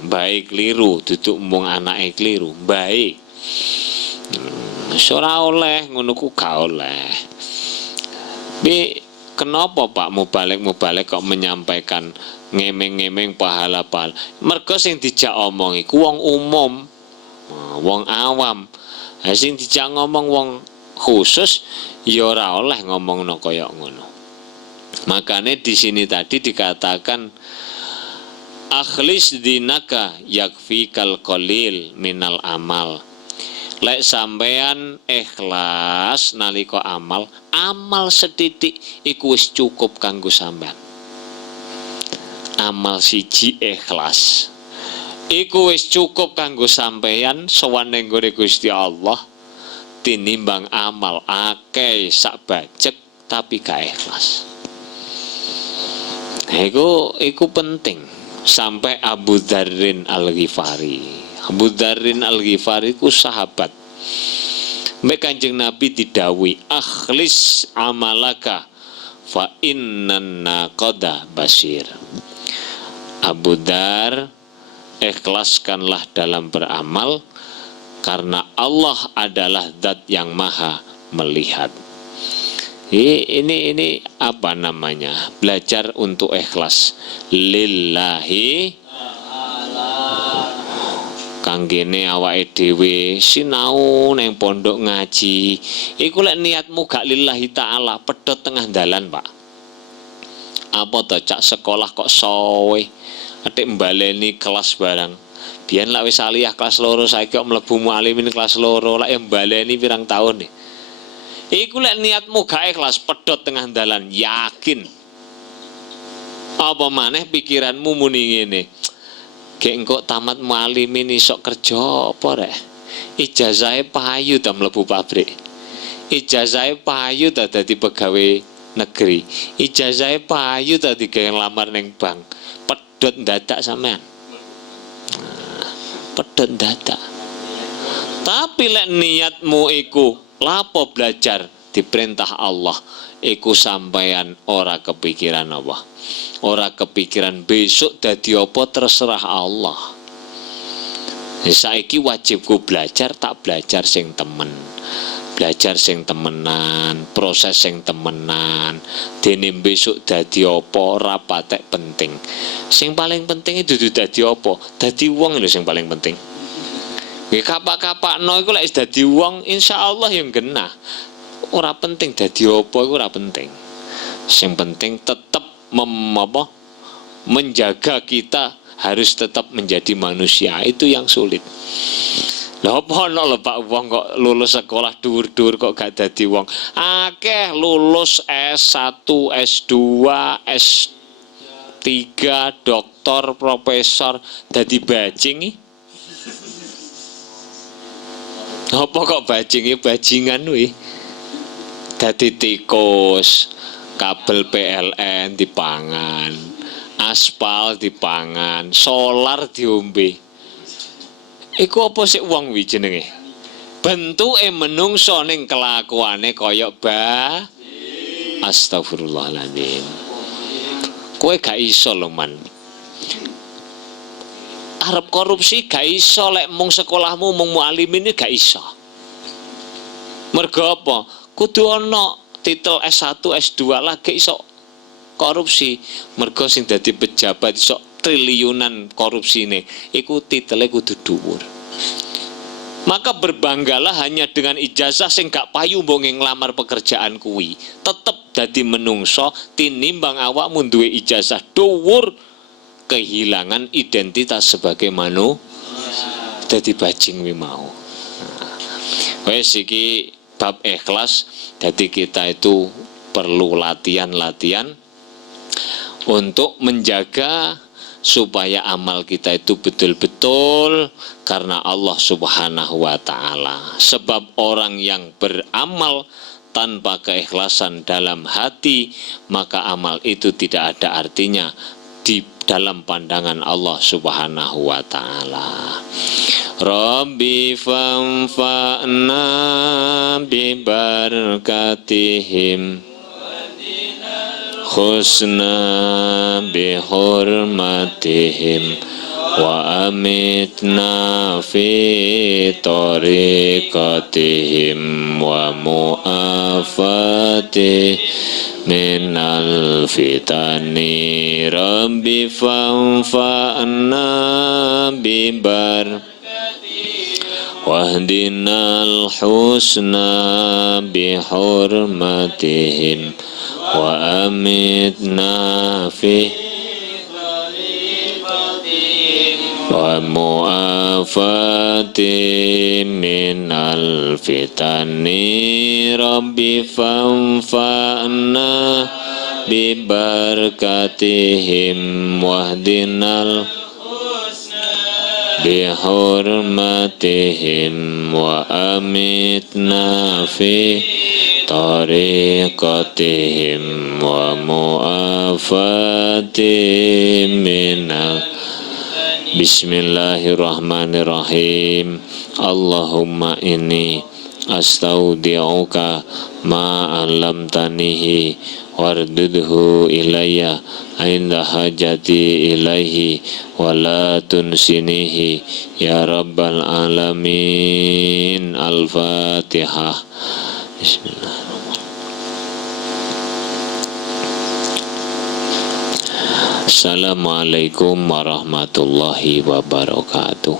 Mbae kliru, duduk mung anake kliru, mbae. Ora oleh ngono ku gak oleh. Kenapa Pak Mubalik kok menyampaikan ngemeng-ngemeng pahala-pahala? Mergo sing dijak omong iku wong umum, wong awam. Sing dijak ngomong wong khusus ya ora oleh ngomongno kaya ngono. Makanya di sini tadi dikatakan akhlis dinaka yakfikal qalil minal amal. Lek sampean ikhlas nalika amal setitik iku wis cukup kanggo sampean. Amal siji ikhlas iku wis cukup kanggo sampean sowan ning gone Gusti Allah tinimbang amal akeh sak bajek tapi gak ikhlas. Iku penting. Sampai Abu Dzarrin Al-Ghifari. Abu Dzarrin Al-Ghifari ku sahabat. Mbek Kanjeng Nabi didhawuhi, "Akhlis amalaka fa innan naqada basir." Abu Dzar, ikhlaskanlah dalam beramal karena Allah adalah zat yang maha melihat. Ini apa namanya? Belajar untuk ikhlas lillahi kanggene awake dhewe sinau neng pondok ngaji. Iku lek niatmu gak lillahi taala pedhot tengah dalan, Pak. Apa to cak sekolah kok sowe atik mbaleni kelas barang. Biyen lak wis aliyah kelas 2 saiki kok mlebu mualimin kelas 2 lak mbaleni pirang tahun nih. Iku lek niatmu gak ikhlas pedhot tengah dalan, yakin. Apa maneh pikiranmu muni ngene. Gek engko tamat mualimin iso kerja apa rek? Ijazahe payu ta mlebu pabrik. Ijazahe payu ta dadi pegawai negeri. Ijazahe payu ta digawe lamar ning bank. Pedhot ndadak sampean. Pedhot ndadak. Tapi lek niatmu iku lapo belajar diperintah Allah, iku sampeyan ora kepikiran apa. Ora kepikiran besok dadi apa terserah Allah. Saiki wajibku belajar, tak belajar sing temen. Belajar sing temenan, proses sing temenan. Dene besok dadi apa ora patek penting. Sing paling penting itu dadi apa? Dadi wong lho sing paling penting. Kapak-kapakno iku lek wis dadi wong insyaallah yang genah. Ora penting dadi apa iku ora penting. Sing penting tetap menjaga kita harus tetap menjadi manusia, itu yang sulit. Lah apa ono lho Pak wong kok lulus sekolah dhuwur-dhuwur kok gak dadi wong. Akeh lulus S1, S2, S3, doktor, profesor dadi bajing. Apa kok bajinge bajingan kuwi? Dadi tikus, kabel PLN dipangan, aspal dipangan, solar diombe. Iku apa sik wong wi jenenge? Bentuke menungso ning kelakuane kaya Astagfirullahaladzim. Kowe gak iso lho man. arep korupsi gak iso lek mung sekolahmu mung mualimin iki gak iso. Mergo apa? Kudu ana titel S1, S2 lagi iso korupsi. Mergo sing dadi pejabat iso triliunan korupsine iku titele kudu dhuwur. Maka berbanggalah hanya dengan ijazah sing gak payu mbok nglamar pekerjaan kuwi. Tetep dadi menungso tinimbang awakmu duwe ijazah dhuwur kehilangan identitas sebagai dadi bajing wi mau. Wes iki bab ikhlas, jadi kita itu perlu latihan-latihan untuk menjaga supaya amal kita itu betul-betul karena Allah Subhanahu wa ta'ala. Sebab orang yang beramal tanpa keikhlasan dalam hati, maka amal itu tidak ada artinya di dalam pandangan Allah Subhanahu wa ta'ala. Rabbi fanfa'na bi barakatihim khusna bi hurmatihim wa amitna fi tariqatihim wa mu'afati minal fitani. Rabbi fanfa'na bi wahdinal husna bihurmatihim wa amitna fi wa mu'afati minal fitani. Rabbi fanfa'na bi barakatihim wahdinal bihurmatihim wa amitna fi tariqatihim wa mu'afati minal. Bismillahirrahmanirrahim. Allahumma inni astaudi'uka ma 'allamtanihi wardudhu ilayya inda hajati ilaihi wa la tunsinihi ya rabbal alamin. Al-Fatihah. Bismillahirrahmanirrahim. Assalamualaikum warahmatullahi wabarakatuh.